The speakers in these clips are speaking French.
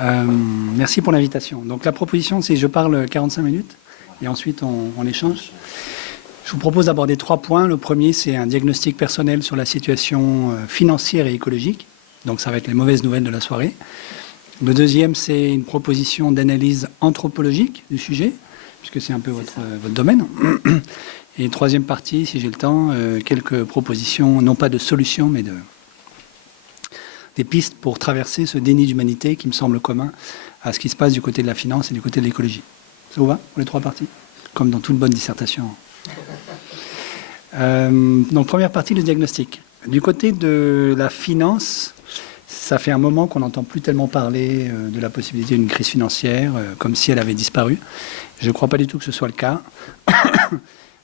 Merci pour l'invitation. Donc la proposition, c'est je parle 45 minutes et ensuite on échange. Je vous propose d'aborder 3 points. Le premier, c'est un diagnostic personnel sur la situation financière et écologique. Donc ça va être les mauvaises nouvelles de la soirée. Le deuxième, c'est une proposition d'analyse anthropologique du sujet, puisque c'est un peu votre domaine. Et troisième partie, si j'ai le temps, quelques propositions, non pas de solutions, mais des pistes pour traverser ce déni d'humanité qui me semble commun à ce qui se passe du côté de la finance et du côté de l'écologie. Ça vous va pour les 3 parties? Comme dans toute bonne dissertation. Donc première partie, le diagnostic. Du côté de la finance, ça fait un moment qu'on n'entend plus tellement parler de la possibilité d'une crise financière, comme si elle avait disparu. Je ne crois pas du tout que ce soit le cas.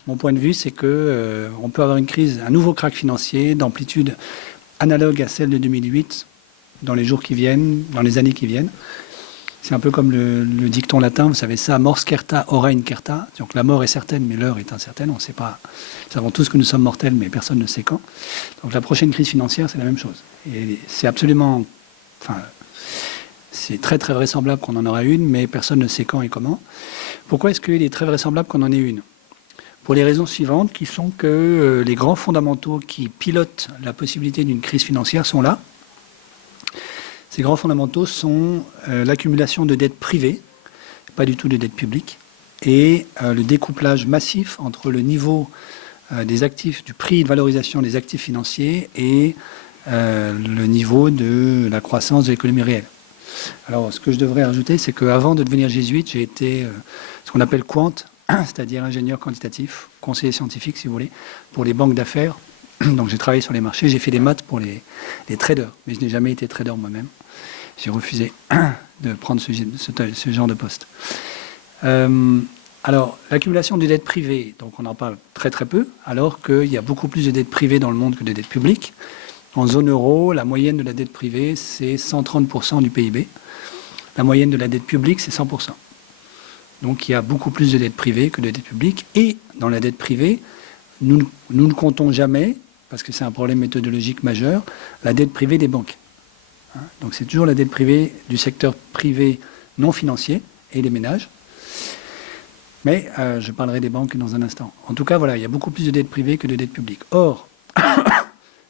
Mon point de vue, c'est qu'on peut avoir une crise, un nouveau krach financier d'amplitude analogue à celle de 2008 dans les jours qui viennent, dans les années qui viennent. C'est un peu comme le dicton latin, vous savez ça, mors certa, ora incerta. Donc la mort est certaine, mais l'heure est incertaine. On ne sait pas. Nous savons tous que nous sommes mortels, mais personne ne sait quand. Donc la prochaine crise financière, c'est la même chose. Et c'est absolument... Enfin, c'est très très vraisemblable qu'on en aura une, mais personne ne sait quand et comment. Pourquoi est-ce qu'il est très vraisemblable qu'on en ait une? Pour les raisons suivantes, qui sont que les grands fondamentaux qui pilotent la possibilité d'une crise financière sont là. Ces grands fondamentaux sont l'accumulation de dettes privées, pas du tout de dettes publiques, et le découplage massif entre le niveau des actifs, du prix de valorisation des actifs financiers et le niveau de la croissance de l'économie réelle. Alors, ce que je devrais rajouter, c'est qu'avant de devenir jésuite, j'ai été ce qu'on appelle quant, c'est-à-dire ingénieur quantitatif, conseiller scientifique, si vous voulez, pour les banques d'affaires. Donc j'ai travaillé sur les marchés, j'ai fait des maths pour les traders, mais je n'ai jamais été trader moi-même. J'ai refusé de prendre ce genre de poste. Alors, l'accumulation des dettes privées, donc on en parle très très peu, alors qu'il y a beaucoup plus de dettes privées dans le monde que de dettes publiques. En zone euro, la moyenne de la dette privée, c'est 130% du PIB. La moyenne de la dette publique, c'est 100%. Donc il y a beaucoup plus de dettes privées que de dettes publiques. Et dans la dette privée, nous ne comptons jamais, parce que c'est un problème méthodologique majeur, la dette privée des banques. Donc c'est toujours la dette privée du secteur privé non financier et des ménages. Mais je parlerai des banques dans un instant. En tout cas, voilà, il y a beaucoup plus de dettes privées que de dettes publiques. Or,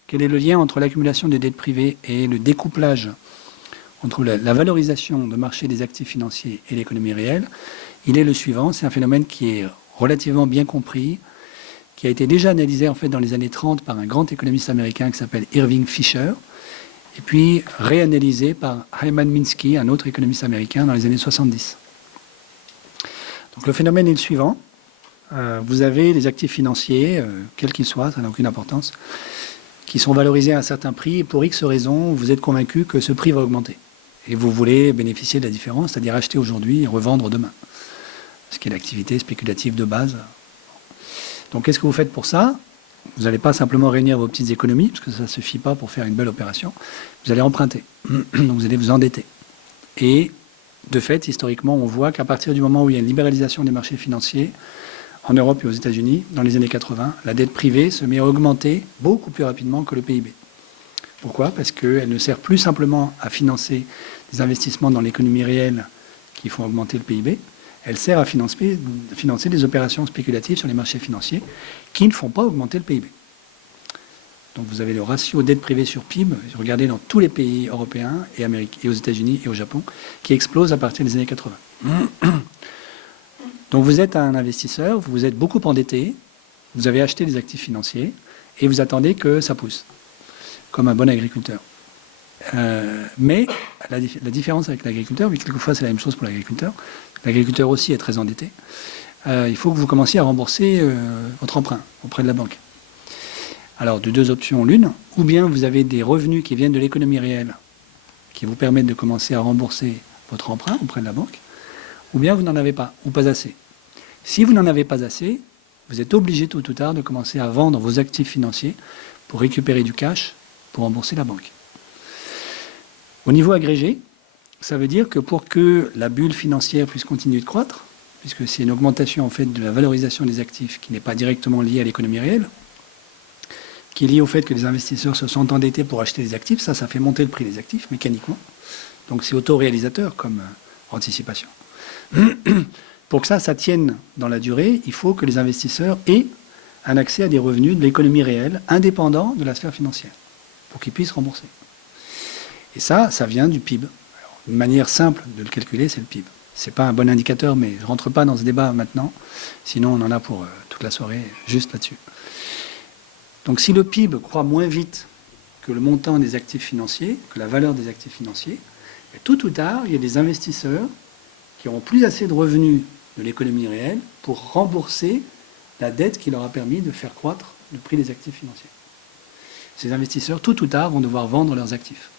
quel est le lien entre l'accumulation des dettes privées et le découplage entre la valorisation de marché des actifs financiers et l'économie réelle? Il est le suivant, c'est un phénomène qui est relativement bien compris, qui a été déjà analysé en fait dans les années 30 par un grand économiste américain qui s'appelle Irving Fisher, et puis réanalysé par Hyman Minsky, un autre économiste américain, dans les années 70. Donc le phénomène est le suivant. Vous avez les actifs financiers, quels qu'ils soient, ça n'a aucune importance, qui sont valorisés à un certain prix, et pour X raisons, vous êtes convaincu que ce prix va augmenter. Et vous voulez bénéficier de la différence, c'est-à-dire acheter aujourd'hui et revendre demain. Ce qui est l'activité spéculative de base. Donc qu'est-ce que vous faites pour ça? Vous n'allez pas simplement réunir vos petites économies, parce que ça ne suffit pas pour faire une belle opération. Vous allez emprunter. Donc vous allez vous endetter. Et de fait, historiquement, on voit qu'à partir du moment où il y a une libéralisation des marchés financiers, en Europe et aux États-Unis, dans les années 80, la dette privée se met à augmenter beaucoup plus rapidement que le PIB. Pourquoi? Parce qu'elle ne sert plus simplement à financer des investissements dans l'économie réelle qui font augmenter le PIB, elle sert à financer des opérations spéculatives sur les marchés financiers qui ne font pas augmenter le PIB. Donc vous avez le ratio dette privée sur PIB, regardez dans tous les pays européens et aux États-Unis et au Japon, qui explose à partir des années 80. Donc vous êtes un investisseur, vous êtes beaucoup endetté, vous avez acheté des actifs financiers et vous attendez que ça pousse, comme un bon agriculteur. Mais la différence avec l'agriculteur, mais quelquefois c'est la même chose pour l'agriculteur aussi est très endetté, il faut que vous commenciez à rembourser votre emprunt auprès de la banque. Alors de 2 options l'une, ou bien vous avez des revenus qui viennent de l'économie réelle qui vous permettent de commencer à rembourser votre emprunt auprès de la banque, ou bien vous n'en avez pas, ou pas assez. Si vous n'en avez pas assez, vous êtes obligé tôt ou tard de commencer à vendre vos actifs financiers pour récupérer du cash pour rembourser la banque. Au niveau agrégé, ça veut dire que pour que la bulle financière puisse continuer de croître, puisque c'est une augmentation en fait de la valorisation des actifs qui n'est pas directement liée à l'économie réelle, qui est liée au fait que les investisseurs se sont endettés pour acheter des actifs, ça fait monter le prix des actifs mécaniquement, Donc c'est autoréalisateur comme anticipation. Pour que ça tienne dans la durée, il faut que les investisseurs aient un accès à des revenus de l'économie réelle, indépendants de la sphère financière, pour qu'ils puissent rembourser. Et ça vient du PIB. Alors, une manière simple de le calculer, c'est le PIB. Ce n'est pas un bon indicateur, mais je ne rentre pas dans ce débat maintenant, sinon on en a pour toute la soirée juste là-dessus. Donc si le PIB croît moins vite que le montant des actifs financiers, que la valeur des actifs financiers, tôt ou tard, il y a des investisseurs qui n'auront plus assez de revenus de l'économie réelle pour rembourser la dette qui leur a permis de faire croître le prix des actifs financiers. Ces investisseurs, tôt ou tard, vont devoir vendre leurs actifs.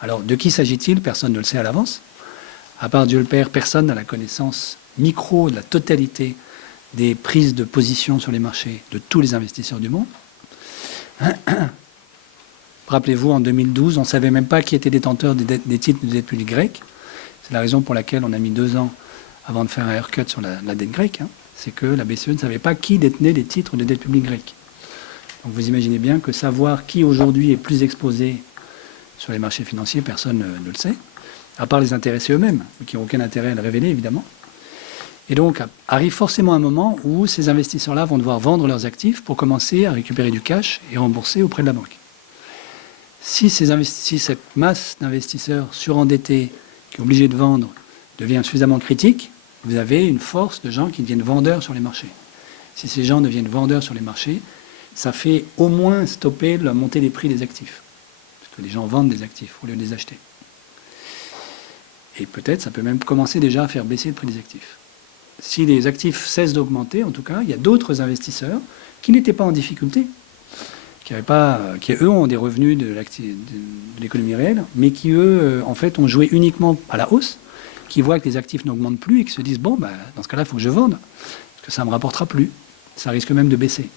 Alors, de qui s'agit-il? Personne ne le sait à l'avance. À part Dieu le Père, personne n'a la connaissance micro de la totalité des prises de position sur les marchés de tous les investisseurs du monde. Rappelez-vous, en 2012, on ne savait même pas qui était détenteur des titres de dette publique grecque. C'est la raison pour laquelle on a mis 2 ans avant de faire un haircut sur la dette grecque. C'est que la BCE ne savait pas qui détenait les titres de dette publique grecque. Donc vous imaginez bien que savoir qui aujourd'hui est plus exposé sur les marchés financiers, personne ne le sait, à part les intéressés eux-mêmes, qui n'ont aucun intérêt à le révéler, évidemment. Et donc arrive forcément un moment où ces investisseurs-là vont devoir vendre leurs actifs pour commencer à récupérer du cash et rembourser auprès de la banque. Si cette masse d'investisseurs surendettés qui est obligée de vendre devient suffisamment critique, vous avez une force de gens qui deviennent vendeurs sur les marchés. Si ces gens deviennent vendeurs sur les marchés, ça fait au moins stopper la montée des prix des actifs. Parce que les gens vendent des actifs au lieu de les acheter. Et peut-être ça peut même commencer déjà à faire baisser le prix des actifs. Si les actifs cessent d'augmenter, en tout cas, il y a d'autres investisseurs qui n'étaient pas en difficulté, qui eux ont des revenus de l'économie réelle, mais qui eux, en fait, ont joué uniquement à la hausse, qui voient que les actifs n'augmentent plus et qui se disent, bon, dans ce cas-là, il faut que je vende, parce que ça ne me rapportera plus. Ça risque même de baisser.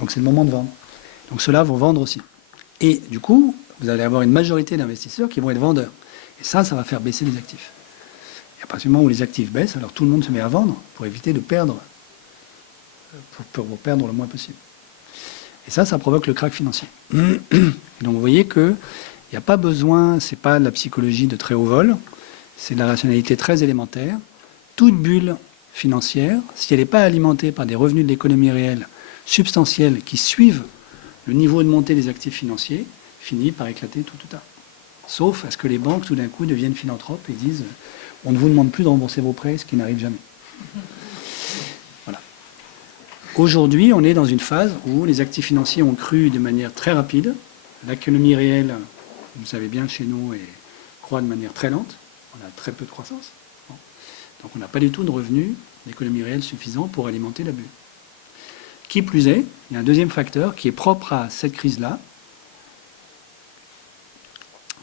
Donc c'est le moment de vendre. Donc ceux-là vont vendre aussi. Et du coup, vous allez avoir une majorité d'investisseurs qui vont être vendeurs. Et ça va faire baisser les actifs. Et à partir du moment où les actifs baissent, alors tout le monde se met à vendre pour éviter de perdre, pour perdre le moins possible. Et ça provoque le krach financier. Donc vous voyez qu'il n'y a pas besoin, ce n'est pas de la psychologie de très haut vol, c'est de la rationalité très élémentaire. Toute bulle financière, si elle n'est pas alimentée par des revenus de l'économie réelle substantiels qui suivent le niveau de montée des actifs financiers, finit par éclater tout ou tard. Sauf à ce que les banques, tout d'un coup, deviennent philanthropes et disent « on ne vous demande plus de rembourser vos prêts », ce qui n'arrive jamais. Voilà. Aujourd'hui, on est dans une phase où les actifs financiers ont cru de manière très rapide. L'économie réelle, vous savez bien, chez nous, croît de manière très lente. On a très peu de croissance. Bon. Donc on n'a pas du tout de revenus d'économie réelle suffisants pour alimenter la bulle. Qui plus est, il y a un deuxième facteur qui est propre à cette crise-là,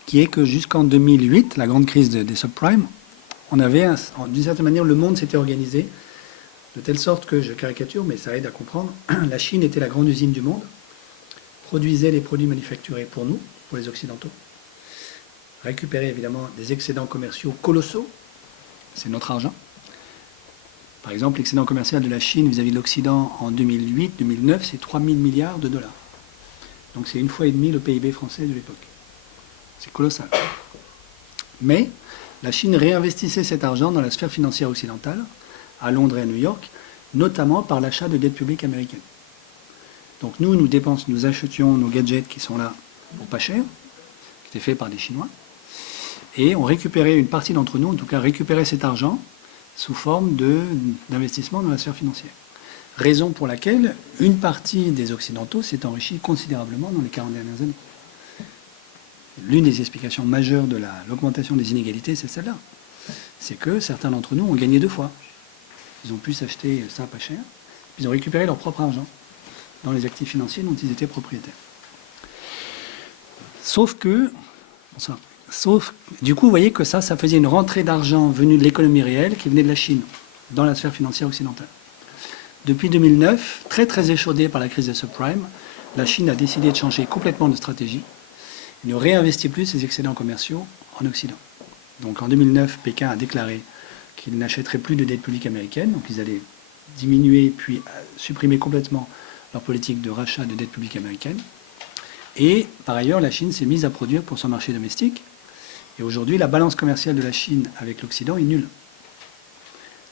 qui est que jusqu'en 2008, la grande crise des subprimes, on avait, d'une certaine manière, le monde s'était organisé de telle sorte que, je caricature, mais ça aide à comprendre, la Chine était la grande usine du monde, produisait les produits manufacturés pour nous, pour les Occidentaux, récupérait évidemment des excédents commerciaux colossaux, c'est notre argent. Par exemple, l'excédent commercial de la Chine vis-à-vis de l'Occident en 2008-2009, c'est 3 000 milliards de dollars. Donc c'est 1,5 fois le PIB français de l'époque. C'est colossal. Mais la Chine réinvestissait cet argent dans la sphère financière occidentale, à Londres et à New York, notamment par l'achat de dettes publiques américaines. Donc nous achetions nos gadgets qui sont là pour pas cher, qui étaient faits par des Chinois, et on récupérait, une partie d'entre nous, en tout cas, récupérait cet argent sous forme d'investissement dans la sphère financière. Raison pour laquelle une partie des Occidentaux s'est enrichie considérablement dans les 40 dernières années. L'une des explications majeures de l'augmentation des inégalités, c'est celle-là. C'est que certains d'entre nous ont gagné 2 fois. Ils ont pu s'acheter ça pas cher, puis ils ont récupéré leur propre argent dans les actifs financiers dont ils étaient propriétaires. Du coup, vous voyez que ça faisait une rentrée d'argent venue de l'économie réelle qui venait de la Chine, dans la sphère financière occidentale. Depuis 2009, très très échaudée par la crise des subprimes, la Chine a décidé de changer complètement de stratégie. Il ne réinvestit plus ses excédents commerciaux en Occident. Donc en 2009, Pékin a déclaré qu'ils n'achèteraient plus de dette publique américaine, donc ils allaient diminuer puis supprimer complètement leur politique de rachat de dette publique américaine. Et par ailleurs, la Chine s'est mise à produire pour son marché domestique. Et aujourd'hui, la balance commerciale de la Chine avec l'Occident est nulle.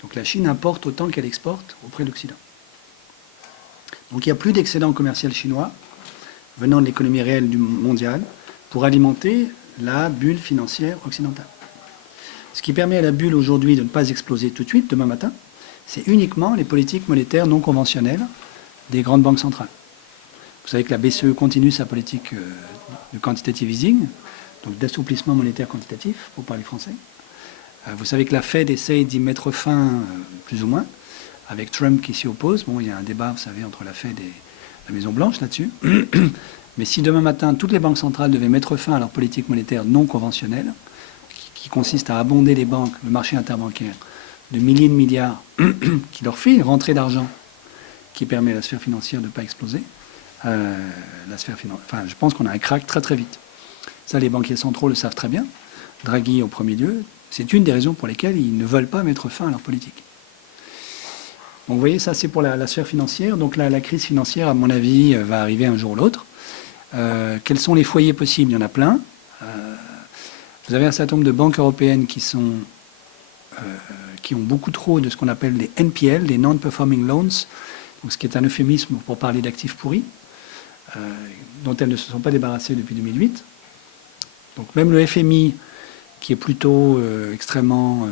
Donc la Chine importe autant qu'elle exporte auprès de l'Occident. Donc il n'y a plus d'excédent commercial chinois venant de l'économie réelle mondiale pour alimenter la bulle financière occidentale. Ce qui permet à la bulle aujourd'hui de ne pas exploser tout de suite, demain matin, c'est uniquement les politiques monétaires non conventionnelles des grandes banques centrales. Vous savez que la BCE continue sa politique de quantitative easing, donc d'assouplissement monétaire quantitatif, pour parler français. Vous savez que la Fed essaye d'y mettre fin, plus ou moins, avec Trump qui s'y oppose. Bon, il y a un débat, vous savez, entre la Fed et la Maison-Blanche là-dessus. Mais si demain matin, toutes les banques centrales devaient mettre fin à leur politique monétaire non conventionnelle, qui consiste à abonder les banques, le marché interbancaire, de milliers de milliards, qui leur fait une rentrée d'argent qui permet à la sphère financière de ne pas exploser, je pense qu'on a un crack très très vite. Ça, les banquiers centraux le savent très bien. Draghi au premier lieu, c'est une des raisons pour lesquelles ils ne veulent pas mettre fin à leur politique. Donc vous voyez, ça c'est pour la sphère financière. Donc la crise financière, à mon avis, va arriver un jour ou l'autre. Quels sont les foyers possibles? Il y en a plein. Vous avez un certain nombre de banques européennes qui ont beaucoup trop de ce qu'on appelle les NPL, les Non-Performing Loans, ce qui est un euphémisme pour parler d'actifs pourris, dont elles ne se sont pas débarrassées depuis 2008. Donc même le FMI, qui est plutôt extrêmement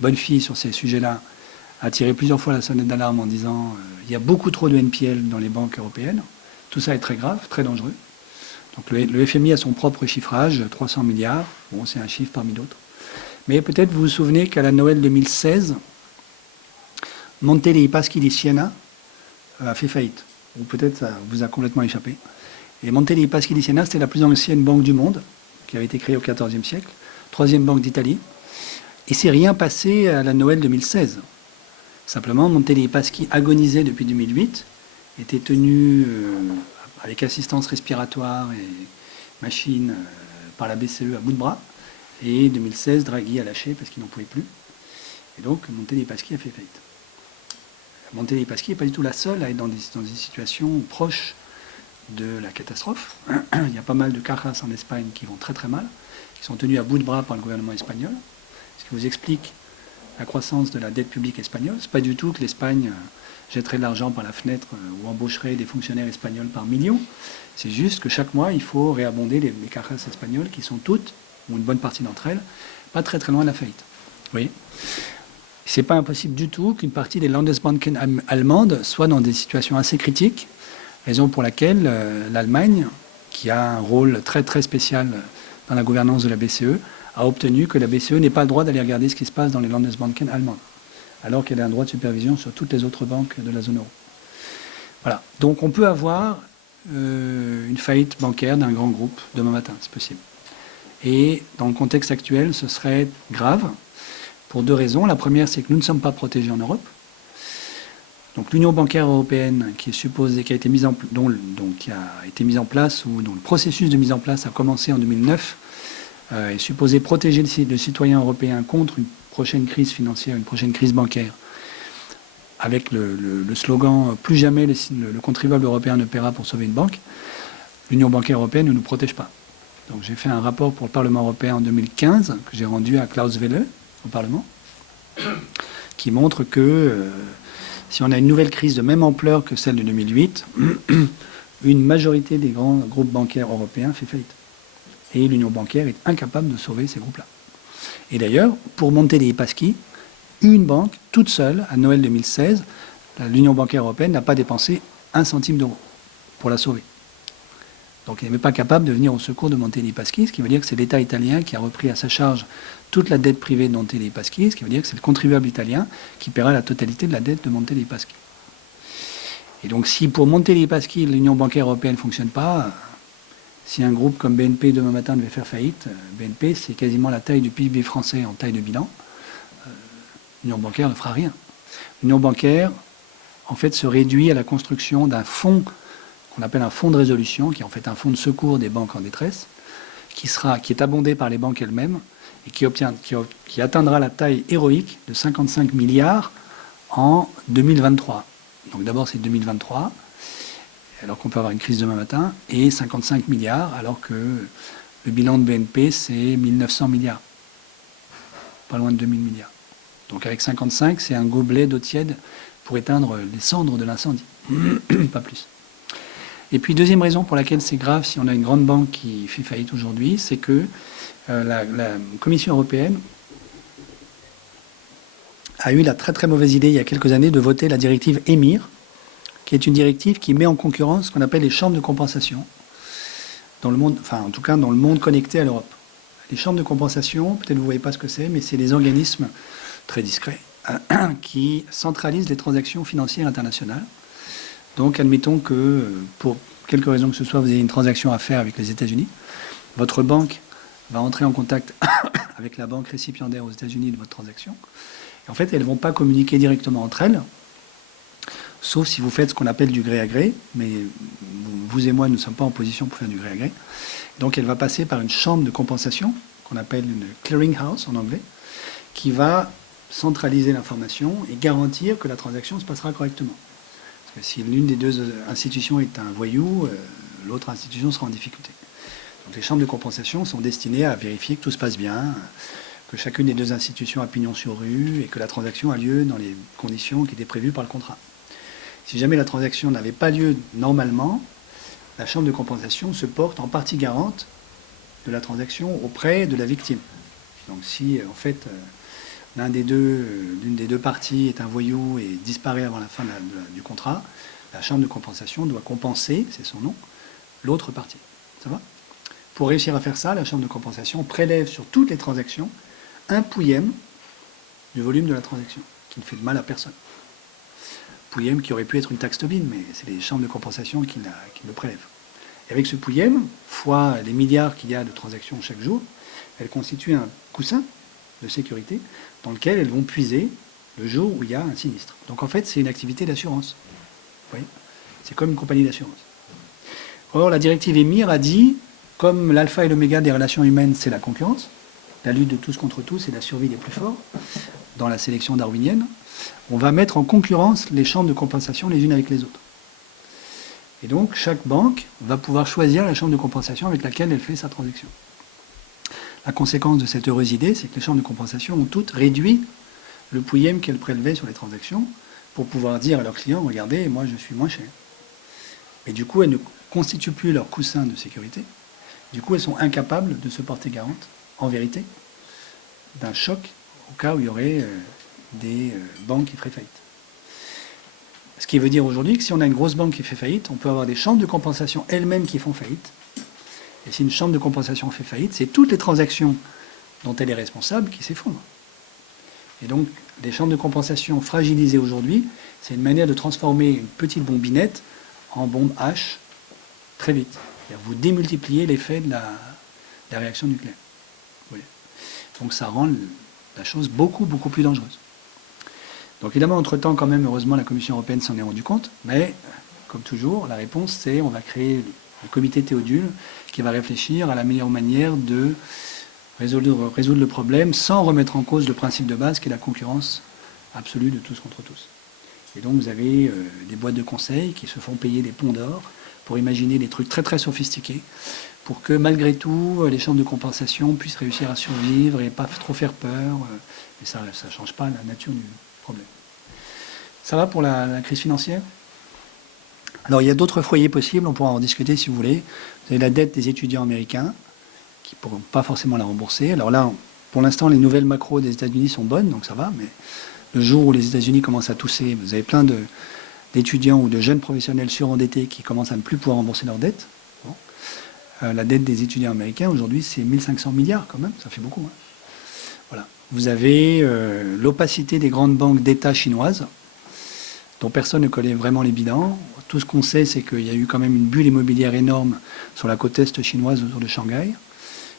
bonne fille sur ces sujets-là, a tiré plusieurs fois la sonnette d'alarme en disant il y a beaucoup trop de NPL dans les banques européennes. Tout ça est très grave, très dangereux. Donc le FMI a son propre chiffrage, 300 milliards. Bon, c'est un chiffre parmi d'autres. Mais peut-être vous vous souvenez qu'à la Noël 2016, Monte dei Paschi di Siena a fait faillite. Ou peut-être ça vous a complètement échappé. Et Monte dei Paschi di Siena, c'était la plus ancienne banque du monde, qui avait été créée au XIVe siècle, troisième banque d'Italie. Et c'est rien passé à la Noël 2016. Simplement, Monte dei Paschi agonisait depuis 2008, était tenu avec assistance respiratoire et machine par la BCE à bout de bras. Et 2016, Draghi a lâché parce qu'il n'en pouvait plus. Et donc, Monte dei Paschi a fait faillite. Monte dei Paschi n'est pas du tout la seule à être dans des situations proches de la catastrophe. Il y a pas mal de cajas en Espagne qui vont très très mal, qui sont tenus à bout de bras par le gouvernement espagnol. Ce qui vous explique la croissance de la dette publique espagnole. Ce n'est pas du tout que l'Espagne jetterait de l'argent par la fenêtre ou embaucherait des fonctionnaires espagnols par millions. C'est juste que chaque mois, il faut réabonder les cajas espagnoles qui sont toutes, ou une bonne partie d'entre elles, pas très très loin de la faillite. Vous voyez ? C'est pas impossible du tout qu'une partie des Landesbanken allemandes soit dans des situations assez critiques, raison pour laquelle l'Allemagne, qui a un rôle très très spécial dans la gouvernance de la BCE, a obtenu que la BCE n'ait pas le droit d'aller regarder ce qui se passe dans les Landesbanken allemandes, alors qu'elle a un droit de supervision sur toutes les autres banques de la zone euro. Voilà. Donc on peut avoir une faillite bancaire d'un grand groupe demain matin, c'est possible. Et dans le contexte actuel, ce serait grave pour deux raisons. La première, c'est que nous ne sommes pas protégés en Europe. Donc l'Union bancaire européenne, qui est supposée, qui a été mise en place, ou dont le processus de mise en place a commencé en 2009, est supposée protéger le citoyen européen contre une prochaine crise financière, une prochaine crise bancaire, avec le slogan « Plus jamais le contribuable européen ne paiera pour sauver une banque », l'Union bancaire européenne ne nous protège pas. Donc j'ai fait un rapport pour le Parlement européen en 2015, que j'ai rendu à Klaus Welle, au Parlement, qui montre que si on a une nouvelle crise de même ampleur que celle de 2008, une majorité des grands groupes bancaires européens fait faillite. Et l'Union bancaire est incapable de sauver ces groupes-là. Et d'ailleurs, pour Monte dei Paschi, une banque, toute seule, à Noël 2016, l'Union bancaire européenne n'a pas dépensé 1 centime d'euro pour la sauver. Donc elle n'est pas capable de venir au secours de Monte dei Paschi, ce qui veut dire que c'est l'État italien qui a repris à sa charge toute la dette privée de Monte dei Paschi, ce qui veut dire que c'est le contribuable italien qui paiera la totalité de la dette de Monte dei Paschi. Et donc si pour Monte dei Paschi, l'Union bancaire européenne ne fonctionne pas, si un groupe comme BNP demain matin devait faire faillite, BNP c'est quasiment la taille du PIB français en taille de bilan, l'Union bancaire ne fera rien. L'Union bancaire, en fait, se réduit à la construction d'un fonds qu'on appelle un fonds de résolution, qui est en fait un fonds de secours des banques en détresse, qui est abondé par les banques elles-mêmes et qui atteindra la taille héroïque de 55 milliards en 2023. Donc d'abord c'est 2023, alors qu'on peut avoir une crise demain matin, et 55 milliards alors que Le bilan de BNP, c'est 1900 milliards. Pas loin de 2000 milliards. Donc avec 55, c'est un gobelet d'eau tiède pour éteindre les cendres de l'incendie. Pas plus. Et puis deuxième raison pour laquelle c'est grave si on a une grande banque qui fait faillite aujourd'hui, c'est que la Commission européenne a eu la très très mauvaise idée il y a quelques années de voter la directive EMIR, qui est une directive qui met en concurrence ce qu'on appelle les chambres de compensation dans le monde, enfin en tout cas dans le monde connecté à l'Europe. Les chambres de compensation, peut-être vous ne voyez pas ce que c'est, mais c'est des organismes très discrets qui centralisent les transactions financières internationales. Donc admettons que pour quelque raison que ce soit, vous ayez une transaction à faire avec les États-Unis, votre banque va entrer en contact avec la banque récipiendaire aux États-Unis de votre transaction. Et en fait, elles ne vont pas communiquer directement entre elles, sauf si vous faites ce qu'on appelle du gré à gré, mais vous et moi ne sommes pas en position pour faire du gré à gré. Donc elle va passer par une chambre de compensation, qu'on appelle une clearing house en anglais, qui va centraliser l'information et garantir que la transaction se passera correctement. Parce que si l'une des deux institutions est un voyou, l'autre institution sera en difficulté. Donc les chambres de compensation sont destinées à vérifier que tout se passe bien, que chacune des deux institutions a pignon sur rue et que la transaction a lieu dans les conditions qui étaient prévues par le contrat. Si jamais la transaction n'avait pas lieu normalement, la chambre de compensation se porte en partie garante de la transaction auprès de la victime. Donc si en fait l'une des deux parties est un voyou et disparaît avant la fin du contrat, la chambre de compensation doit compenser, c'est son nom, l'autre partie. Ça va ? Pour réussir à faire ça, la chambre de compensation prélève sur toutes les transactions un pouillème du volume de la transaction, qui ne fait de mal à personne. Pouillème qui aurait pu être une taxe Tobin, mais c'est les chambres de compensation qui le prélèvent. Et avec ce pouillème, fois les milliards qu'il y a de transactions chaque jour, elles constituent un coussin de sécurité dans lequel elles vont puiser le jour où il y a un sinistre. Donc en fait, c'est une activité d'assurance. Vous voyez ? C'est comme une compagnie d'assurance. Or, la directive EMIR a dit, comme l'alpha et l'oméga des relations humaines, c'est la concurrence, la lutte de tous contre tous et la survie des plus forts, dans la sélection darwinienne, on va mettre en concurrence les chambres de compensation les unes avec les autres. Et donc, chaque banque va pouvoir choisir la chambre de compensation avec laquelle elle fait sa transaction. La conséquence de cette heureuse idée, c'est que les chambres de compensation ont toutes réduit le pouillème qu'elles prélevaient sur les transactions pour pouvoir dire à leurs clients, regardez, moi je suis moins cher. Et du coup, elles ne constituent plus leur coussin de sécurité. Du coup, elles sont incapables de se porter garante, en vérité, d'un choc au cas où il y aurait des banques qui feraient faillite. Ce qui veut dire aujourd'hui que si on a une grosse banque qui fait faillite, on peut avoir des chambres de compensation elles-mêmes qui font faillite. Et si une chambre de compensation fait faillite, c'est toutes les transactions dont elle est responsable qui s'effondrent. Et donc, les chambres de compensation fragilisées aujourd'hui, c'est une manière de transformer une petite bombinette en bombe H très vite. C'est-à-dire vous démultipliez l'effet de la réaction nucléaire. Oui. Donc ça rend la chose beaucoup, beaucoup plus dangereuse. Donc évidemment, entre-temps, quand même, heureusement, la Commission européenne s'en est rendue compte, mais, comme toujours, la réponse, c'est on va créer le comité Théodule qui va réfléchir à la meilleure manière de résoudre le problème sans remettre en cause le principe de base qui est la concurrence absolue de tous contre tous. Et donc vous avez des boîtes de conseil qui se font payer des ponts d'or pour imaginer des trucs très très sophistiqués pour que malgré tout les chambres de compensation puissent réussir à survivre et pas trop faire peur. Et ça ne change pas la nature du problème. Ça va pour la crise financière ? Alors il y a d'autres foyers possibles, on pourra en discuter si vous voulez. Vous avez la dette des étudiants américains qui ne pourront pas forcément la rembourser. Alors là, pour l'instant, les nouvelles macros des États-Unis sont bonnes, donc ça va, mais le jour où les États-Unis commencent à tousser, vous avez plein d'étudiants ou de jeunes professionnels surendettés qui commencent à ne plus pouvoir rembourser leurs dettes. Bon. La dette des étudiants américains, aujourd'hui, c'est 1500 milliards quand même, ça fait beaucoup. Hein. Voilà. Vous avez l'opacité des grandes banques d'État chinoises, dont personne ne connaît vraiment les bilans. Tout ce qu'on sait, c'est qu'il y a eu quand même une bulle immobilière énorme sur la côte est chinoise autour de Shanghai,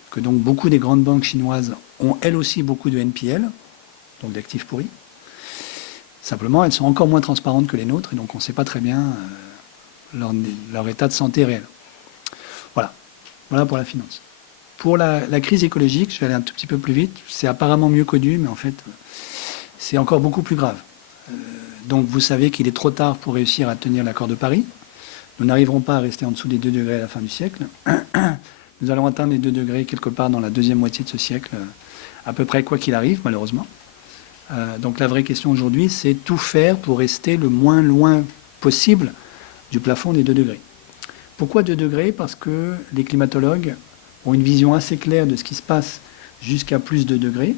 que donc beaucoup des grandes banques chinoises ont elles aussi beaucoup de NPL, donc d'actifs pourris. Simplement, elles sont encore moins transparentes que les nôtres, et donc on ne sait pas très bien leur état de santé réel. Voilà. Voilà pour la finance. Pour la crise écologique, je vais aller un tout petit peu plus vite, c'est apparemment mieux connu, mais en fait, c'est encore beaucoup plus grave. Donc vous savez qu'il est trop tard pour réussir à tenir l'accord de Paris. Nous n'arriverons pas à rester en dessous des 2 degrés à la fin du siècle. Nous allons atteindre les 2 degrés quelque part dans la deuxième moitié de ce siècle, à peu près quoi qu'il arrive, malheureusement. Donc la vraie question aujourd'hui, c'est tout faire pour rester le moins loin possible du plafond des 2 degrés. Pourquoi 2 degrés? Parce que les climatologues ont une vision assez claire de ce qui se passe jusqu'à plus de degrés.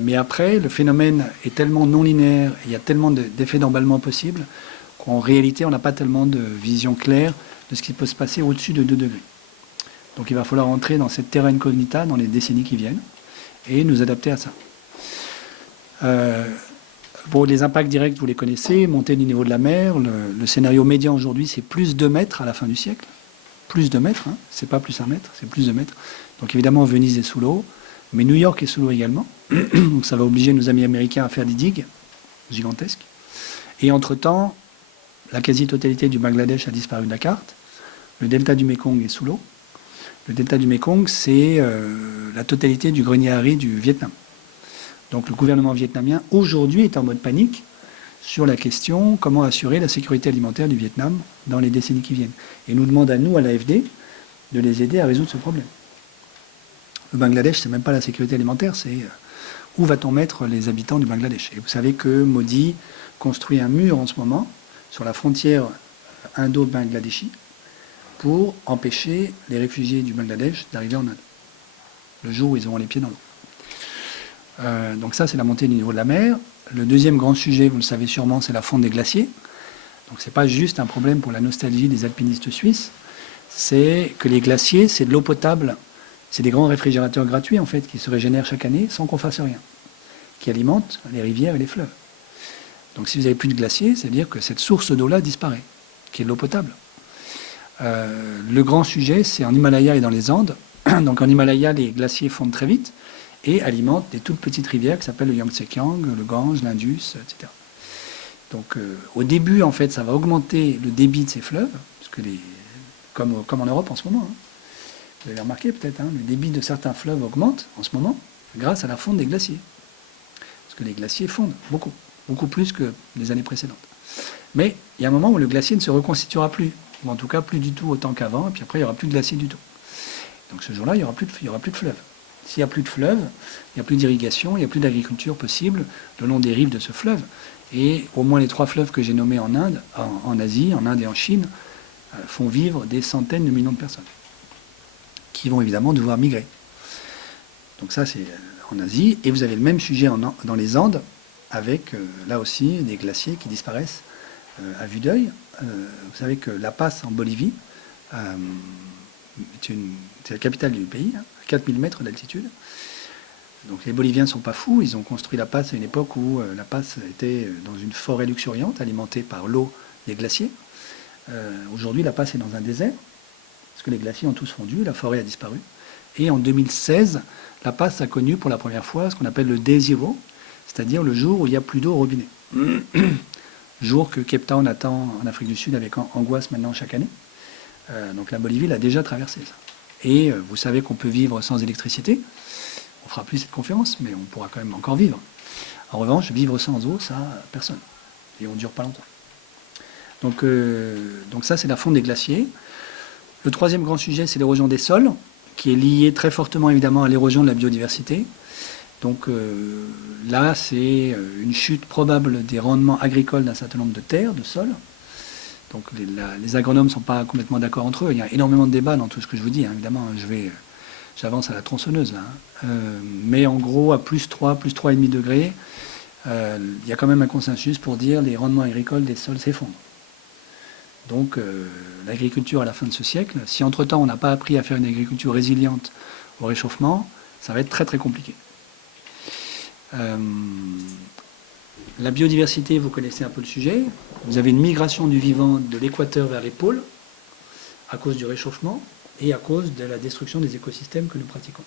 Mais après, le phénomène est tellement non linéaire, il y a tellement d'effets d'emballement possibles, qu'en réalité, on n'a pas tellement de vision claire de ce qui peut se passer au-dessus de 2 degrés. Donc il va falloir entrer dans cette terra incognita dans les décennies qui viennent et nous adapter à ça. Bon, les impacts directs, vous les connaissez, montée du niveau de la mer. Le scénario médian aujourd'hui, c'est plus 2 mètres à la fin du siècle. Plus 2 mètres, hein, c'est pas plus 1 mètre, c'est plus 2 mètres. Donc évidemment, Venise est sous l'eau, mais New York est sous l'eau également. Donc ça va obliger nos amis américains à faire des digues gigantesques. Et entre-temps, la quasi-totalité du Bangladesh a disparu de la carte. Le delta du Mekong est sous l'eau. Le delta du Mekong, c'est la totalité du grenier aride du Vietnam. Donc le gouvernement vietnamien, aujourd'hui, est en mode panique sur la question comment assurer la sécurité alimentaire du Vietnam dans les décennies qui viennent. Et nous demande à nous, à l'AFD, de les aider à résoudre ce problème. Le Bangladesh, c'est même pas la sécurité alimentaire, c'est où va-t-on mettre les habitants du Bangladesh. Et vous savez que Modi construit un mur en ce moment sur la frontière indo-bangladeshi pour empêcher les réfugiés du Bangladesh d'arriver en Inde, le jour où ils auront les pieds dans l'eau. Donc ça, c'est la montée du niveau de la mer. Le deuxième grand sujet, vous le savez sûrement, c'est la fonte des glaciers. Donc c'est pas juste un problème pour la nostalgie des alpinistes suisses, c'est que les glaciers, c'est de l'eau potable, c'est des grands réfrigérateurs gratuits en fait qui se régénèrent chaque année sans qu'on fasse rien, qui alimentent les rivières et les fleuves. Donc si vous n'avez plus de glaciers, c'est-à-dire que cette source d'eau-là disparaît, qui est de l'eau potable. Le grand sujet, c'est en Himalaya et dans les Andes. Donc en Himalaya, les glaciers fondent très vite et alimentent des toutes petites rivières qui s'appellent le Yangtze-Kiang, le Gange, l'Indus, etc. Donc au début, en fait, ça va augmenter le débit de ces fleuves, parce que comme en Europe en ce moment, hein. Vous avez remarqué peut-être, hein, le débit de certains fleuves augmente en ce moment grâce à la fonte des glaciers. Parce que les glaciers fondent beaucoup, beaucoup plus que les années précédentes. Mais il y a un moment où le glacier ne se reconstituera plus, ou en tout cas plus du tout autant qu'avant, et puis après il n'y aura plus de glacier du tout. Donc ce jour-là, il n'y aura plus de fleuve. S'il n'y a plus de fleuve, il n'y a plus d'irrigation, il n'y a plus d'agriculture possible le long des rives de ce fleuve. Et au moins les 3 fleuves que j'ai nommés en Inde, en Asie, en Inde et en Chine, font vivre des centaines de millions de personnes qui vont évidemment devoir migrer. Donc ça, c'est en Asie. Et vous avez le même sujet dans les Andes, avec là aussi des glaciers qui disparaissent à vue d'œil. Vous savez que La Paz, en Bolivie, c'est la capitale du pays, hein, à 4000 mètres d'altitude. Donc les Boliviens ne sont pas fous, ils ont construit La Paz à une époque où La Paz était dans une forêt luxuriante, alimentée par l'eau des glaciers. Aujourd'hui, La Paz est dans un désert, parce que les glaciers ont tous fondu, la forêt a disparu. Et en 2016, La Paz a connu pour la première fois ce qu'on appelle le Day Zero, c'est-à-dire le jour où il n'y a plus d'eau au robinet. Jour que Cape Town attend en Afrique du Sud avec angoisse maintenant chaque année. Donc la Bolivie l'a déjà traversé, ça. Et vous savez qu'on peut vivre sans électricité. On ne fera plus cette conférence, mais on pourra quand même encore vivre. En revanche, vivre sans eau, ça, personne. Et on ne dure pas longtemps. Donc ça, c'est la fonte des glaciers. Le troisième grand sujet, c'est l'érosion des sols, qui est liée très fortement évidemment à l'érosion de la biodiversité. Donc là, c'est une chute probable des rendements agricoles d'un certain nombre de terres, de sols. Donc les agronomes ne sont pas complètement d'accord entre eux. Il y a énormément de débats dans tout ce que je vous dis, hein. Évidemment, j'avance à la tronçonneuse là. Hein. Mais en gros, à plus 3,5 degrés, il y a quand même un consensus pour dire que les rendements agricoles des sols s'effondrent. Donc l'agriculture à la fin de ce siècle, si entre-temps on n'a pas appris à faire une agriculture résiliente au réchauffement, ça va être très très compliqué. La biodiversité, vous connaissez un peu le sujet. Vous avez une migration du vivant de l'équateur vers les pôles à cause du réchauffement et à cause de la destruction des écosystèmes que nous pratiquons.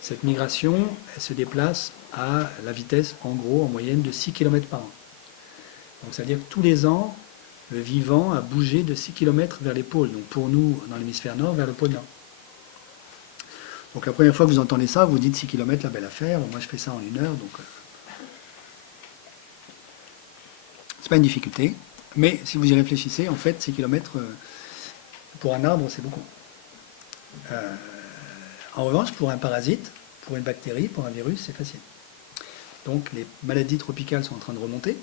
Cette migration, elle se déplace à la vitesse, en gros, en moyenne de 6 km par an. Donc ça veut dire que tous les ans, le vivant a bougé de 6 km vers les pôles. Donc pour nous, dans l'hémisphère nord, vers le pôle nord. Donc la première fois que vous entendez ça, vous dites 6 km, la belle affaire. Moi, je fais ça en 1 heure, donc c'est pas une difficulté. Mais si vous y réfléchissez, en fait, 6 km, pour un arbre, c'est beaucoup. En revanche, pour un parasite, pour une bactérie, pour un virus, c'est facile. Donc les maladies tropicales sont en train de remonter.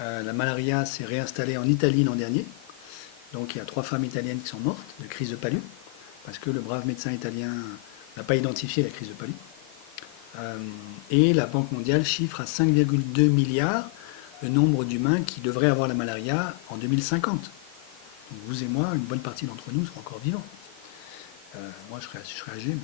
La malaria s'est réinstallée en Italie l'an dernier. Donc il y a 3 femmes italiennes qui sont mortes de crise de palu, parce que le brave médecin italien n'a pas identifié la crise de palu. Et la Banque mondiale chiffre à 5,2 milliards le nombre d'humains qui devraient avoir la malaria en 2050. Donc vous et moi, une bonne partie d'entre nous seront encore vivants. Moi, je serais âgé,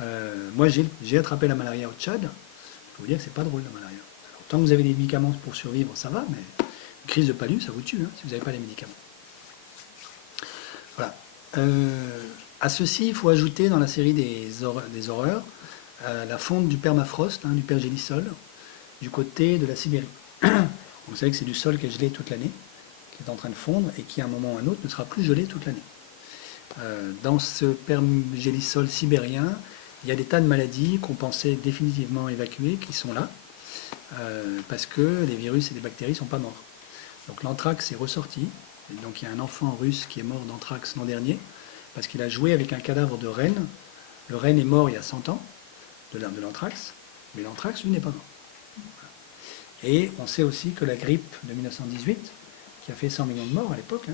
mais... moi, j'ai attrapé la malaria au Tchad. Je peux vous dire que c'est pas drôle, la malaria. Alors, tant que vous avez des médicaments pour survivre, ça va, mais une crise de palu, ça vous tue, hein, si vous n'avez pas les médicaments. Voilà. À ceci, il faut ajouter dans la série des horreurs la fonte du permafrost, du pergélisol, du côté de la Sibérie. Vous savez que c'est du sol qui est gelé toute l'année, qui est en train de fondre et qui, à un moment ou à un autre, ne sera plus gelé toute l'année. Dans ce pergélisol sibérien, il y a des tas de maladies qu'on pensait définitivement évacuées qui sont là, parce que les virus et les bactéries ne sont pas morts. Donc l'anthrax est ressorti. Et donc il y a un enfant russe qui est mort d'anthrax l'an dernier, parce qu'il a joué avec un cadavre de renne. Le renne est mort il y a 100 ans de l'anthrax, mais l'anthrax, lui, n'est pas mort. Et on sait aussi que la grippe de 1918, qui a fait 100 millions de morts à l'époque,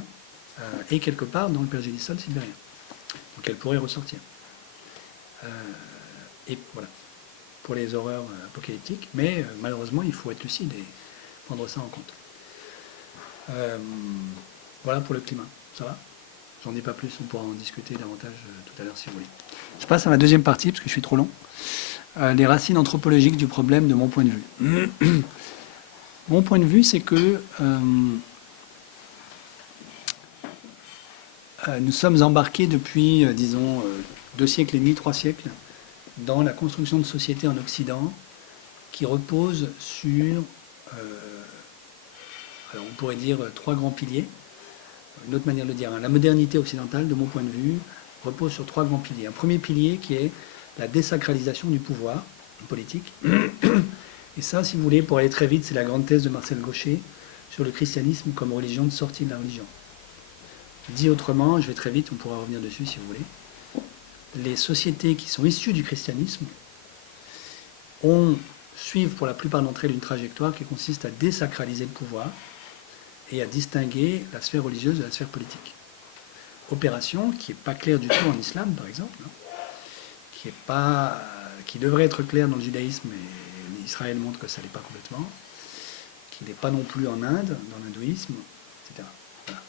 est quelque part dans le pergélisol sibérien. Donc elle pourrait ressortir. Et voilà, pour les horreurs apocalyptiques, mais malheureusement, il faut être lucide et prendre ça en compte. Voilà pour le climat. Ça va? J'en ai pas plus, on pourra en discuter davantage tout à l'heure si vous voulez. Je passe à la deuxième partie, parce que je suis trop long. Les racines anthropologiques du problème de mon point de vue. Mon point de vue, c'est que nous sommes embarqués depuis, disons, 2 siècles et demi, 3 siècles, dans la construction de sociétés en Occident qui repose sur, alors on pourrait dire, 3 grands piliers. Une autre manière de le dire, la modernité occidentale, de mon point de vue, repose sur 3 grands piliers. Un premier pilier qui est la désacralisation du pouvoir politique. Et ça, si vous voulez, pour aller très vite, c'est la grande thèse de Marcel Gauchet sur le christianisme comme religion de sortie de la religion. Dit autrement, je vais très vite, on pourra revenir dessus si vous voulez. Les sociétés qui sont issues du christianisme suivent pour la plupart d'entre elles une trajectoire qui consiste à désacraliser le pouvoir et à distinguer la sphère religieuse de la sphère politique. Opération qui n'est pas claire du tout en islam, par exemple, qui devrait être claire dans le judaïsme, et Israël montre que ça ne l'est pas complètement, qui n'est pas non plus en Inde, dans l'hindouisme, etc. Voilà.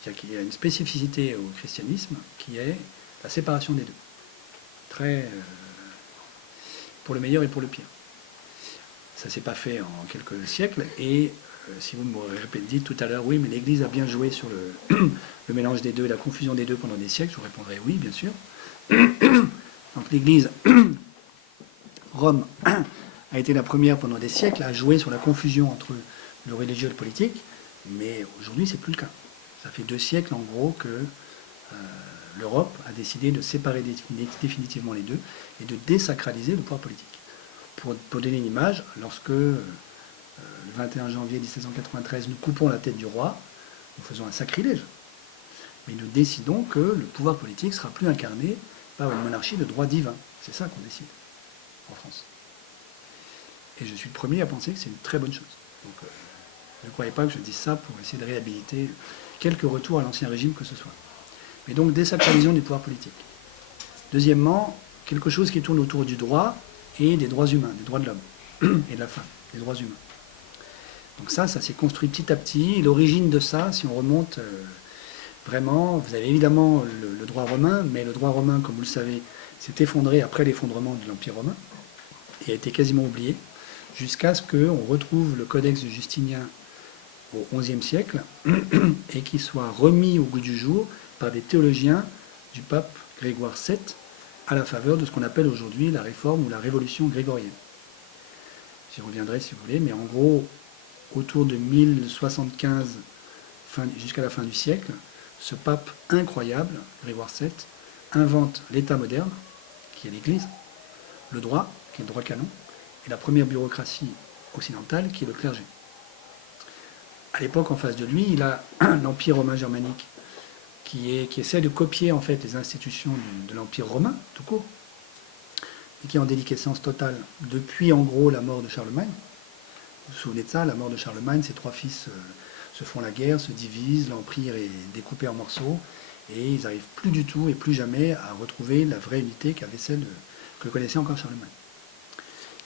C'est-à-dire qu'il y a une spécificité au christianisme qui est la séparation des deux. Très... pour le meilleur et pour le pire. Ça ne s'est pas fait en quelques siècles, et si vous me dites tout à l'heure, oui, mais l'Église a bien joué sur le mélange des deux, la confusion des deux pendant des siècles, je vous répondrai oui, bien sûr. Donc l'Église, Rome, a été la première pendant des siècles à jouer sur la confusion entre le religieux et le politique, mais aujourd'hui, c'est plus le cas. Ça fait 2 siècles, en gros, que l'Europe a décidé de séparer définitivement les deux et de désacraliser le pouvoir politique. Pour donner une image, lorsque, le 21 janvier 1793, nous coupons la tête du roi, nous faisons un sacrilège. Mais nous décidons que le pouvoir politique ne sera plus incarné par une monarchie de droit divin. C'est ça qu'on décide en France. Et je suis le premier à penser que c'est une très bonne chose. Donc, ne croyez pas que je dise ça pour essayer de réhabiliter quelques retours à l'ancien régime que ce soit. Mais donc, désacralisation du pouvoir politique. Deuxièmement, quelque chose qui tourne autour du droit et des droits humains, des droits de l'homme et de la femme, des droits humains. Donc ça s'est construit petit à petit. Et l'origine de ça, si on remonte vraiment, vous avez évidemment le droit romain, mais le droit romain, comme vous le savez, s'est effondré après l'effondrement de l'Empire romain et a été quasiment oublié, jusqu'à ce qu'on retrouve le codex de Justinien au XIe siècle et qu'il soit remis au goût du jour par des théologiens du pape Grégoire VII à la faveur de ce qu'on appelle aujourd'hui la réforme ou la révolution grégorienne. J'y reviendrai si vous voulez, mais en gros, autour de 1075 jusqu'à la fin du siècle, ce pape incroyable, Grégoire VII, invente l'État moderne, qui est l'Église, le droit, qui est le droit canon, et la première bureaucratie occidentale, qui est le clergé. À l'époque, en face de lui, il a l'Empire romain germanique, qui essaie de copier en fait les institutions de l'Empire romain, tout court, et qui est en déliquescence totale depuis en gros la mort de Charlemagne. Vous vous souvenez de ça, la mort de Charlemagne, ses 3 fils se font la guerre, se divisent, l'Empire est découpé en morceaux, et ils n'arrivent plus du tout et plus jamais à retrouver la vraie unité qu'avait celle que connaissait encore Charlemagne,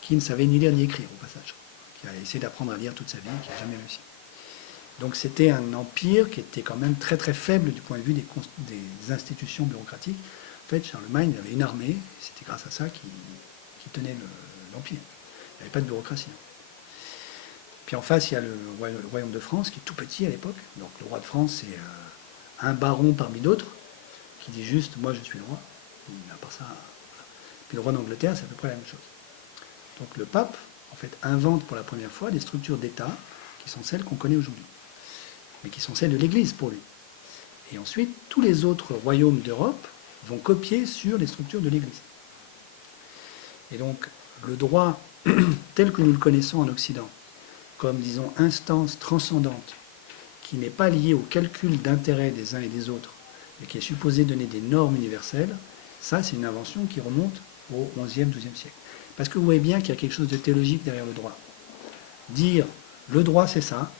qui ne savait ni lire ni écrire au passage, qui a essayé d'apprendre à lire toute sa vie, qui n'a jamais réussi. Donc c'était un empire qui était quand même très très faible du point de vue des institutions bureaucratiques. En fait, Charlemagne avait une armée, c'était grâce à ça qu'il tenait l'empire. Il n'y avait pas de bureaucratie. Puis en face, il y a le royaume de France, qui est tout petit à l'époque. Donc le roi de France, c'est un baron parmi d'autres, qui dit juste « moi je suis le roi ». À part ça, voilà. Puis le roi d'Angleterre, c'est à peu près la même chose. Donc le pape, en fait, invente pour la première fois des structures d'État qui sont celles qu'on connaît aujourd'hui, mais qui sont celles de l'Église pour lui. Et ensuite, tous les autres royaumes d'Europe vont copier sur les structures de l'Église. Et donc, le droit tel que nous le connaissons en Occident, comme, disons, instance transcendante, qui n'est pas liée au calcul d'intérêts des uns et des autres, mais qui est supposée donner des normes universelles, ça, c'est une invention qui remonte au XIe, XIIe siècle. Parce que vous voyez bien qu'il y a quelque chose de théologique derrière le droit. Dire, le droit, c'est ça,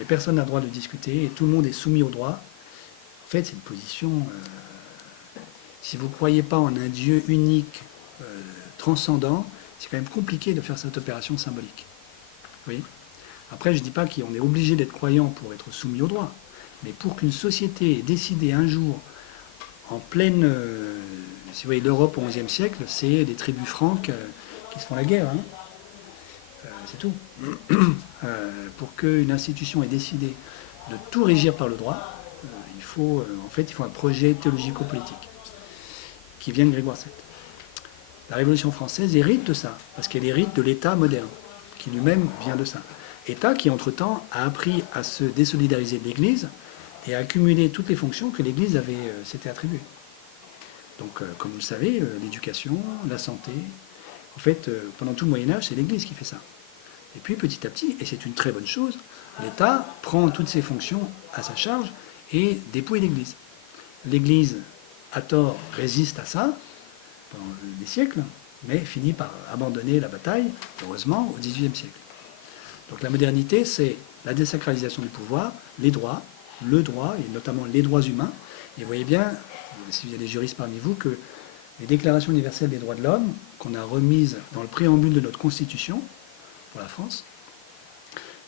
et personne n'a le droit de discuter, et tout le monde est soumis au droit, en fait, c'est une position... si vous ne croyez pas en un Dieu unique, transcendant, c'est quand même compliqué de faire cette opération symbolique. Vous voyez ? Après, je ne dis pas qu'on est obligé d'être croyant pour être soumis au droit, mais pour qu'une société ait décidé un jour, en pleine... si vous voyez, l'Europe au XIe siècle, c'est des tribus franques qui se font la guerre, hein. C'est tout. Pour qu'une institution ait décidé de tout régir par le droit, il faut un projet théologico-politique qui vient de Grégoire VII. La Révolution française hérite de ça, parce qu'elle hérite de l'État moderne, qui lui-même vient de ça. État qui, entre-temps, a appris à se désolidariser de l'Église et à accumuler toutes les fonctions que l'Église s'était attribuées. Donc, comme vous le savez, l'éducation, la santé, en fait, pendant tout le Moyen-Âge, c'est l'Église qui fait ça. Et puis, petit à petit, et c'est une très bonne chose, l'État prend toutes ses fonctions à sa charge et dépouille l'Église. L'Église, à tort, résiste à ça pendant des siècles, mais finit par abandonner la bataille, heureusement, au XVIIIe siècle. Donc la modernité, c'est la désacralisation du pouvoir, les droits, le droit, et notamment les droits humains. Et vous voyez bien, si vous avez des juristes parmi vous, que les déclarations universelles des droits de l'homme, qu'on a remises dans le préambule de notre Constitution, pour la France,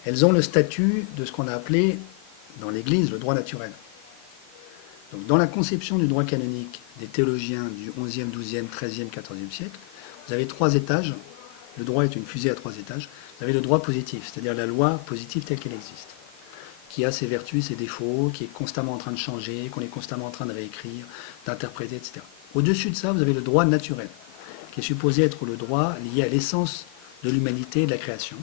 elles ont le statut de ce qu'on a appelé dans l'Église le droit naturel. Donc dans la conception du droit canonique des théologiens du XIe, XIIe, XIIIe, XIVe siècle, vous avez 3 étages. Le droit est une fusée à 3 étages. Vous avez le droit positif, c'est-à-dire la loi positive telle qu'elle existe, qui a ses vertus, ses défauts, qui est constamment en train de changer, qu'on est constamment en train de réécrire, d'interpréter, etc. Au-dessus de ça, vous avez le droit naturel, qui est supposé être le droit lié à l'essence de l'humanité et de la création.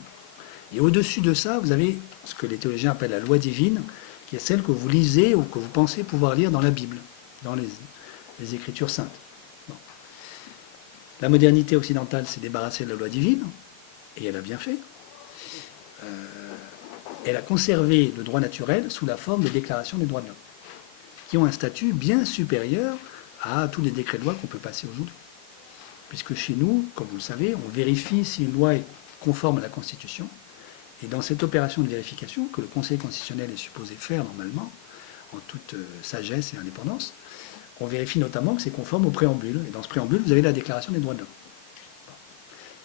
Et au-dessus de ça, vous avez ce que les théologiens appellent la loi divine, qui est celle que vous lisez ou que vous pensez pouvoir lire dans la Bible, dans les Écritures saintes. Bon. La modernité occidentale s'est débarrassée de la loi divine, et elle a bien fait. Elle a conservé le droit naturel sous la forme de déclarations des droits de l'homme, qui ont un statut bien supérieur à tous les décrets de loi qu'on peut passer aujourd'hui. Puisque chez nous, comme vous le savez, on vérifie si une loi est conforme à la Constitution, et dans cette opération de vérification, que le Conseil constitutionnel est supposé faire normalement, en toute sagesse et indépendance, on vérifie notamment que c'est conforme au préambule. Et dans ce préambule, vous avez la Déclaration des droits de l'homme.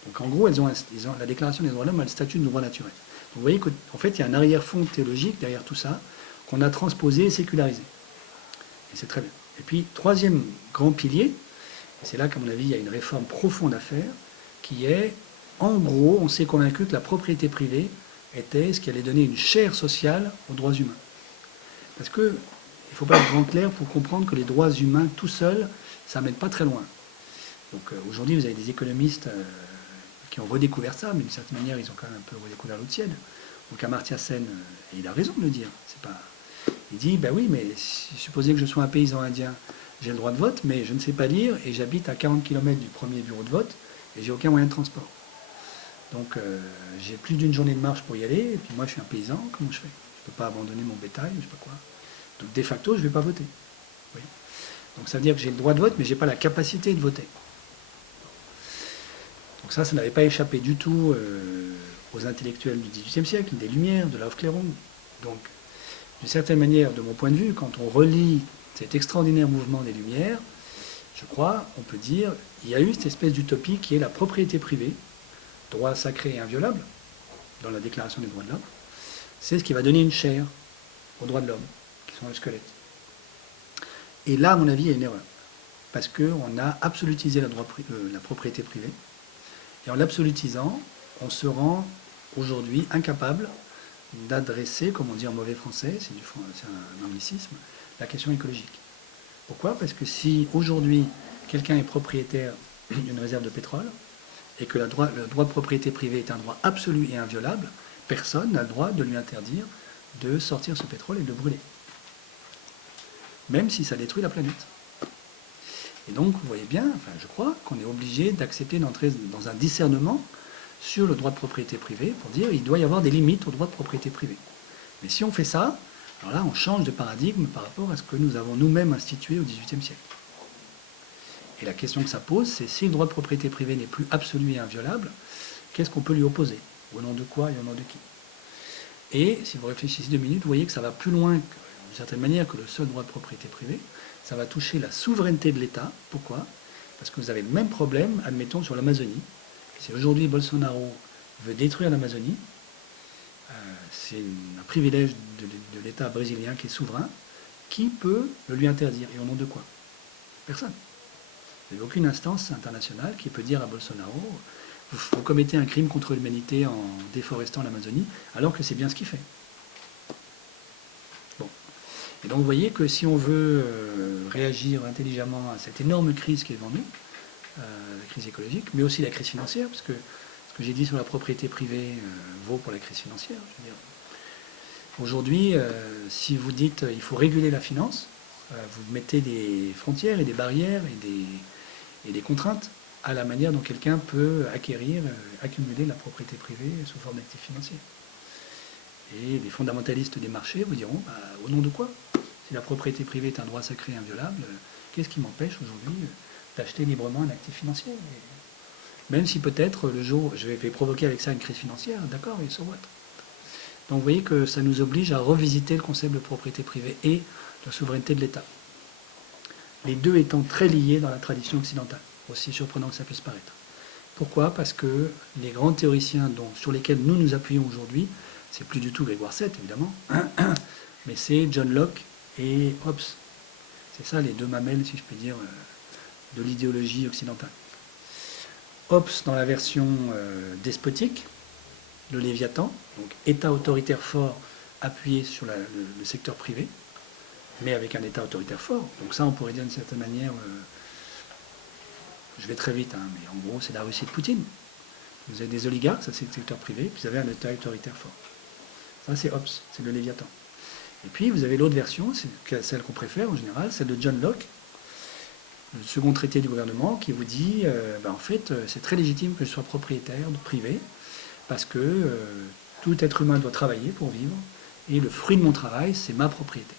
Donc en gros, la Déclaration des droits de l'homme a le statut de droit naturel. Donc vous voyez qu'en fait, il y a un arrière-fond théologique derrière tout ça, qu'on a transposé et sécularisé. Et c'est très bien. Et puis, 3e grand pilier, et c'est là qu'à mon avis, il y a une réforme profonde à faire, qui est, en gros, on s'est convaincu que la propriété privée était ce qui allait donner une chair sociale aux droits humains. Parce que il ne faut pas être grand clair pour comprendre que les droits humains tout seuls, ça ne mène pas très loin. Donc aujourd'hui, vous avez des économistes qui ont redécouvert ça, mais d'une certaine manière, ils ont quand même un peu redécouvert l'eau tiède. Donc Amartya Sen, et il a raison de le dire, c'est pas... il dit, ben oui, mais supposez que je sois un paysan indien, j'ai le droit de vote, mais je ne sais pas lire, et j'habite à 40 km du premier bureau de vote, et j'ai aucun moyen de transport. Donc j'ai plus d'une journée de marche pour y aller, et puis moi je suis un paysan, comment je fais? Je ne peux pas abandonner mon bétail, je ne sais pas quoi. Donc de facto, je ne vais pas voter. Oui. Donc ça veut dire que j'ai le droit de vote, mais je n'ai pas la capacité de voter. Donc ça n'avait pas échappé du tout aux intellectuels du XVIIIe siècle, des Lumières, de la Aufklärung. Donc, d'une certaine manière, de mon point de vue, quand on relit cet extraordinaire mouvement des Lumières, je crois, on peut dire, il y a eu cette espèce d'utopie qui est la propriété privée, droit sacré et inviolable, dans la Déclaration des droits de l'homme. C'est ce qui va donner une chair aux droits de l'homme, qui sont le squelette. Et là, à mon avis, il y a une erreur. Parce qu'on a absolutisé la propriété privée. Et en l'absolutisant, on se rend aujourd'hui incapable d'adresser, comme on dit en mauvais français, c'est un anglicisme, la question écologique. Pourquoi? Parce que si aujourd'hui quelqu'un est propriétaire d'une réserve de pétrole et que le droit de propriété privée est un droit absolu et inviolable, personne n'a le droit de lui interdire de sortir ce pétrole et de le brûler. Même si ça détruit la planète. Et donc, vous voyez bien, enfin, je crois qu'on est obligé d'accepter d'entrer dans un discernement sur le droit de propriété privée pour dire qu'il doit y avoir des limites au droit de propriété privée. Mais si on fait ça, alors là, on change de paradigme par rapport à ce que nous avons nous-mêmes institué au XVIIIe siècle. Et la question que ça pose, c'est si le droit de propriété privée n'est plus absolu et inviolable, qu'est-ce qu'on peut lui opposer? Au nom de quoi et au nom de qui? Et si vous réfléchissez 2 minutes, vous voyez que ça va plus loin, d'une certaine manière, que le seul droit de propriété privée. Ça va toucher la souveraineté de l'État. Pourquoi? Parce que vous avez le même problème, admettons, sur l'Amazonie. Si aujourd'hui Bolsonaro veut détruire l'Amazonie, c'est un privilège de l'État brésilien qui est souverain. Qui peut le lui interdire? Et au nom de quoi? Personne. Il n'y a aucune instance internationale qui peut dire à Bolsonaro vous commettez un crime contre l'humanité en déforestant l'Amazonie, alors que c'est bien ce qu'il fait. Bon. Et donc vous voyez que si on veut réagir intelligemment à cette énorme crise qui est devant nous, la crise écologique, mais aussi la crise financière, parce que ce que j'ai dit sur la propriété privée vaut pour la crise financière. Je veux dire. Aujourd'hui, si vous dites il faut réguler la finance, vous mettez des frontières et des barrières et des contraintes à la manière dont quelqu'un peut accumuler la propriété privée sous forme d'actifs financiers. Et les fondamentalistes des marchés vous diront, au nom de quoi? Si la propriété privée est un droit sacré et inviolable, qu'est-ce qui m'empêche aujourd'hui d'acheter librement un actif financier? Et même si peut-être le jour, je vais provoquer avec ça une crise financière, d'accord, et so what? Donc vous voyez que ça nous oblige à revisiter le concept de propriété privée et de souveraineté de l'État. Les deux étant très liés dans la tradition occidentale, aussi surprenant que ça puisse paraître. Pourquoi? Parce que les grands théoriciens sur lesquels nous nous appuyons aujourd'hui, c'est plus du tout Grégoire VII, évidemment, mais c'est John Locke et Hobbes. C'est ça les deux mamelles, si je peux dire, de l'idéologie occidentale. Hobbes, dans la version despotique, le Léviathan, donc État autoritaire fort appuyé sur le secteur privé, mais avec un État autoritaire fort. Donc ça, on pourrait dire d'une certaine manière, je vais très vite, mais en gros, c'est la Russie de Poutine. Vous avez des oligarques, ça c'est le secteur privé, puis vous avez un État autoritaire fort. Ça, c'est Hobbes, c'est le Léviathan. Et puis, vous avez l'autre version, c'est celle qu'on préfère en général, celle de John Locke, le second traité du gouvernement, qui vous dit, en fait, c'est très légitime que je sois propriétaire privé, parce que tout être humain doit travailler pour vivre, et le fruit de mon travail, c'est ma propriété.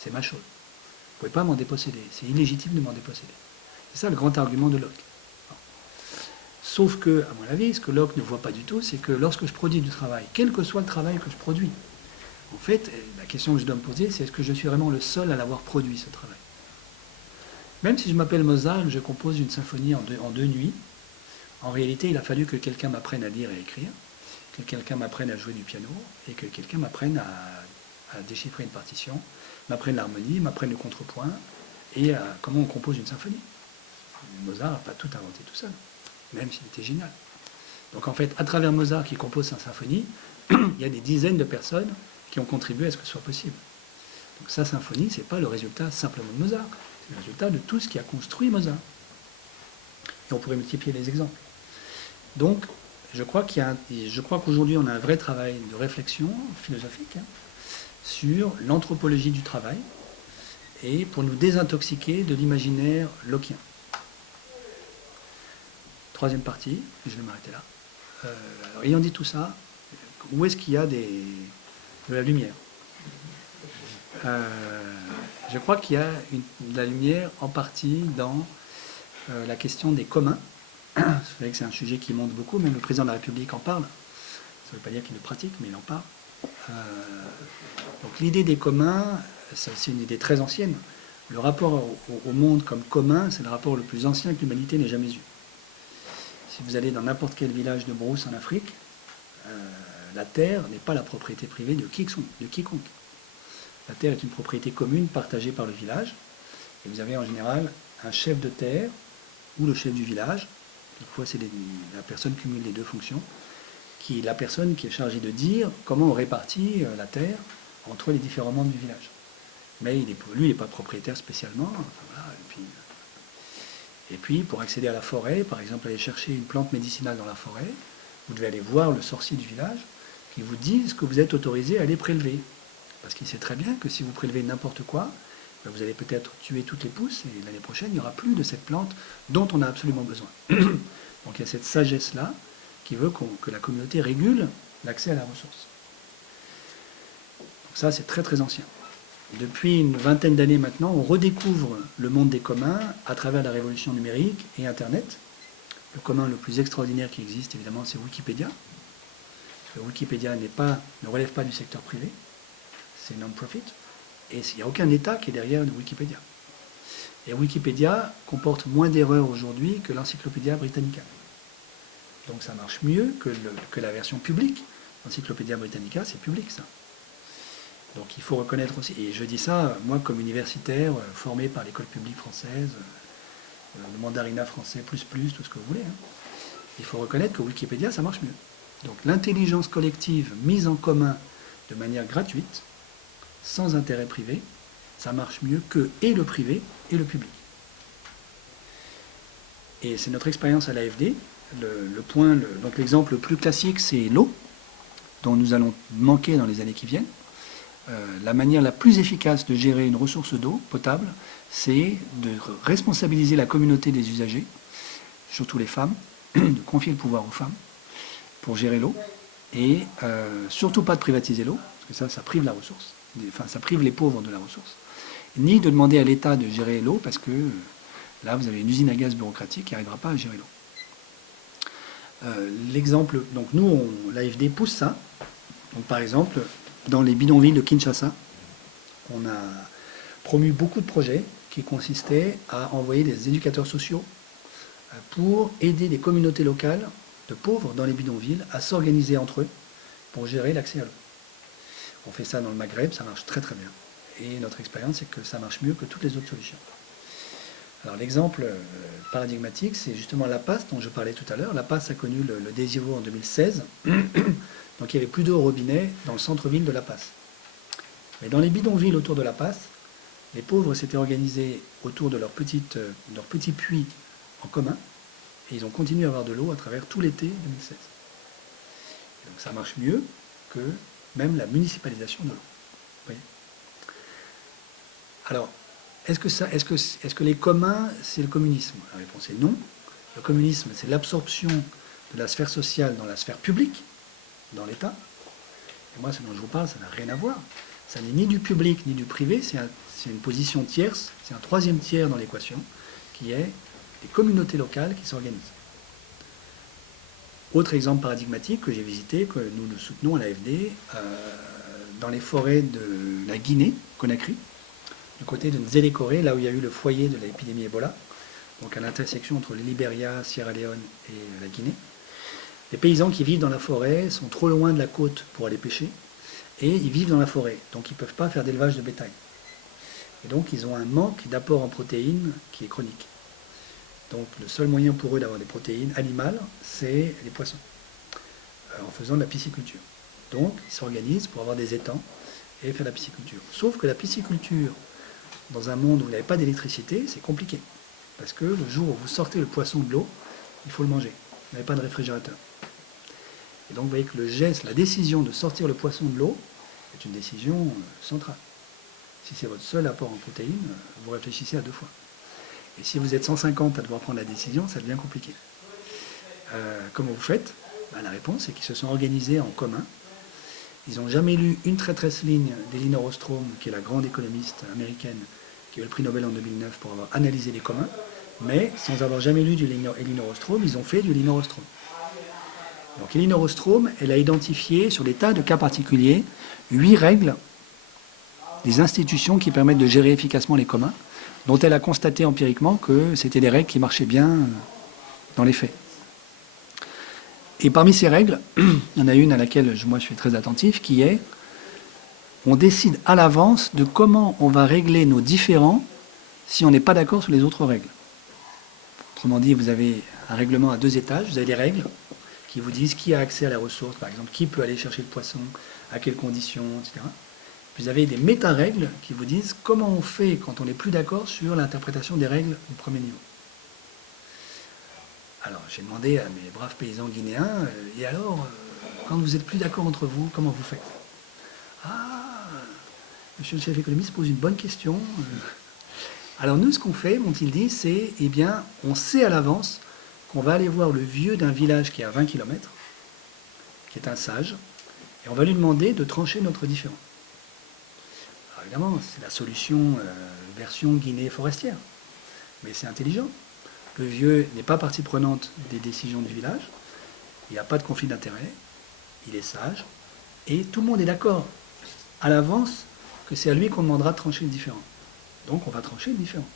C'est ma chose. Vous ne pouvez pas m'en déposséder. C'est illégitime de m'en déposséder. C'est ça le grand argument de Locke. Sauf que, à mon avis, ce que Locke ne voit pas du tout, c'est que lorsque je produis du travail, quel que soit le travail que je produis, en fait, la question que je dois me poser, c'est est-ce que je suis vraiment le seul à l'avoir produit, ce travail? Même si je m'appelle Mozart et que je compose une symphonie en deux nuits, en réalité, il a fallu que quelqu'un m'apprenne à lire et à écrire, que quelqu'un m'apprenne à jouer du piano, et que quelqu'un m'apprenne à déchiffrer une partition, m'apprenne l'harmonie, m'apprenne le contrepoint, et comment on compose une symphonie. Mozart n'a pas tout inventé tout seul, même s'il était génial. Donc en fait, à travers Mozart qui compose sa symphonie, il y a des dizaines de personnes qui ont contribué à ce que ce soit possible. Donc sa symphonie, ce n'est pas le résultat simplement de Mozart, c'est le résultat de tout ce qui a construit Mozart. Et on pourrait multiplier les exemples. Donc, je crois qu'aujourd'hui, on a un vrai travail de réflexion philosophique sur l'anthropologie du travail et pour nous désintoxiquer de l'imaginaire lockien. Troisième partie, je vais m'arrêter là. Alors, ayant dit tout ça, où est-ce qu'il y a de la lumière? Je crois qu'il y a de la lumière en partie dans la question des communs. C'est vrai que c'est un sujet qui monte beaucoup, même le président de la République en parle. Ça ne veut pas dire qu'il le pratique, mais il en parle. Donc l'idée des communs, c'est une idée très ancienne. Le rapport au monde comme commun, c'est le rapport le plus ancien que l'humanité n'ait jamais eu. Si vous allez dans n'importe quel village de brousse en Afrique, la terre n'est pas la propriété privée de quiconque. La terre est une propriété commune partagée par le village. Et vous avez en général un chef de terre ou le chef du village. Quelquefois, c'est la personne cumule les deux fonctions, qui est la personne qui est chargée de dire comment on répartit la terre entre les différents membres du village. Mais lui, il n'est pas propriétaire spécialement. Enfin, voilà, et puis, pour accéder à la forêt, par exemple, aller chercher une plante médicinale dans la forêt, vous devez aller voir le sorcier du village qui vous dit ce que vous êtes autorisé à aller prélever. Parce qu'il sait très bien que si vous prélevez n'importe quoi, vous allez peut-être tuer toutes les pousses et l'année prochaine, il n'y aura plus de cette plante dont on a absolument besoin. Donc il y a cette sagesse-là qui veut que la communauté régule l'accès à la ressource. Donc ça, c'est très très ancien. Depuis une vingtaine d'années maintenant, on redécouvre le monde des communs à travers la révolution numérique et Internet. Le commun le plus extraordinaire qui existe, évidemment, c'est Wikipédia. Parce que Wikipédia ne relève pas du secteur privé, c'est non-profit, et il n'y a aucun État qui est derrière Wikipédia. Et Wikipédia comporte moins d'erreurs aujourd'hui que l'Encyclopédia Britannica. Donc ça marche mieux que la version publique. L'Encyclopédia Britannica, c'est public, ça. Donc il faut reconnaître aussi, et je dis ça, moi comme universitaire, formé par l'école publique française, le mandarinat français, tout ce que vous voulez, hein, il faut reconnaître que Wikipédia, ça marche mieux. Donc l'intelligence collective mise en commun de manière gratuite, sans intérêt privé, ça marche mieux que et le privé et le public. Et c'est notre expérience à l'AFD. Donc l'exemple le plus classique, c'est l'eau, dont nous allons manquer dans les années qui viennent. La manière la plus efficace de gérer une ressource d'eau potable, c'est de responsabiliser la communauté des usagers, surtout les femmes, de confier le pouvoir aux femmes pour gérer l'eau, et surtout pas de privatiser l'eau, parce que ça prive la ressource, enfin ça prive les pauvres de la ressource, ni de demander à l'État de gérer l'eau, parce que là vous avez une usine à gaz bureaucratique qui n'arrivera pas à gérer l'eau. L'exemple, donc nous, l'AFD pousse ça. Donc par exemple, dans les bidonvilles de Kinshasa, on a promu beaucoup de projets qui consistaient à envoyer des éducateurs sociaux pour aider les communautés locales de pauvres dans les bidonvilles à s'organiser entre eux pour gérer l'accès à l'eau. On fait ça dans le Maghreb, ça marche très très bien. Et notre expérience, c'est que ça marche mieux que toutes les autres solutions. Alors l'exemple paradigmatique, c'est justement La Passe dont je parlais tout à l'heure. La Passe a connu le Désiro en 2016. Donc il n'y avait plus d'eau au robinet dans le centre-ville de La Passe. Mais dans les bidonvilles autour de La Passe, les pauvres s'étaient organisés autour de leur petit puits en commun, et ils ont continué à avoir de l'eau à travers tout l'été 2016. Et donc ça marche mieux que même la municipalisation de l'eau. Vous voyez ? Alors, est-ce que les communs, c'est le communisme? La réponse est non. Le communisme, c'est l'absorption de la sphère sociale dans la sphère publique, dans l'État. Et moi, ce dont je vous parle, ça n'a rien à voir. Ça n'est ni du public ni du privé, c'est une position tierce, c'est un troisième tiers dans l'équation, qui est les communautés locales qui s'organisent. Autre exemple paradigmatique que j'ai visité, que nous soutenons à l'AFD, dans les forêts de la Guinée, Conakry, du côté de Nzélékoré, là où il y a eu le foyer de l'épidémie Ebola, donc à l'intersection entre le Libéria, Sierra Leone et la Guinée. Les paysans qui vivent dans la forêt sont trop loin de la côte pour aller pêcher, et ils vivent dans la forêt, donc ils ne peuvent pas faire d'élevage de bétail. Et donc ils ont un manque d'apport en protéines qui est chronique. Donc le seul moyen pour eux d'avoir des protéines animales, c'est les poissons, en faisant de la pisciculture. Donc ils s'organisent pour avoir des étangs et faire de la pisciculture. Sauf que la pisciculture, dans un monde où vous n'avez pas d'électricité, c'est compliqué. Parce que le jour où vous sortez le poisson de l'eau, il faut le manger. Vous n'avez pas de réfrigérateur. Et donc vous voyez que le geste, la décision de sortir le poisson de l'eau, est une décision centrale. Si c'est votre seul apport en protéines, vous réfléchissez à 2 fois. Et si vous êtes 150 à devoir prendre la décision, ça devient compliqué. Comment vous faites? La réponse, c'est qu'ils se sont organisés en commun. Ils n'ont jamais lu une traîtresse ligne d'Elinor Ostrom, qui est la grande économiste américaine, qui a eu le prix Nobel en 2009 pour avoir analysé les communs, mais sans avoir jamais lu du Elinor Ostrom, ils ont fait du Elinor Ostrom. Donc Elinor Ostrom, elle a identifié sur des tas de cas particuliers 8 règles des institutions qui permettent de gérer efficacement les communs, dont elle a constaté empiriquement que c'était des règles qui marchaient bien dans les faits. Et parmi ces règles, il y en a une à laquelle moi je suis très attentif, qui est on décide à l'avance de comment on va régler nos différends si on n'est pas d'accord sur les autres règles. Autrement dit, vous avez un règlement à 2 étages, vous avez des règles qui vous disent qui a accès à la ressource, par exemple, qui peut aller chercher le poisson, à quelles conditions, etc. Vous avez des méta-règles qui vous disent comment on fait quand on n'est plus d'accord sur l'interprétation des règles du premier niveau. Alors, j'ai demandé à mes braves paysans guinéens, et alors, quand vous n'êtes plus d'accord entre vous, comment vous faites? Ah, monsieur le chef économiste pose une bonne question. Alors nous, ce qu'on fait, m'ont-ils dit, c'est, eh bien, on sait à l'avance qu'on va aller voir le vieux d'un village qui est à 20 km, qui est un sage, et on va lui demander de trancher notre différend. Alors évidemment, c'est la solution version Guinée forestière, mais c'est intelligent. Le vieux n'est pas partie prenante des décisions du village, il n'a pas de conflit d'intérêt, il est sage, et tout le monde est d'accord à l'avance que c'est à lui qu'on demandera de trancher le différend. Donc on va trancher le différend.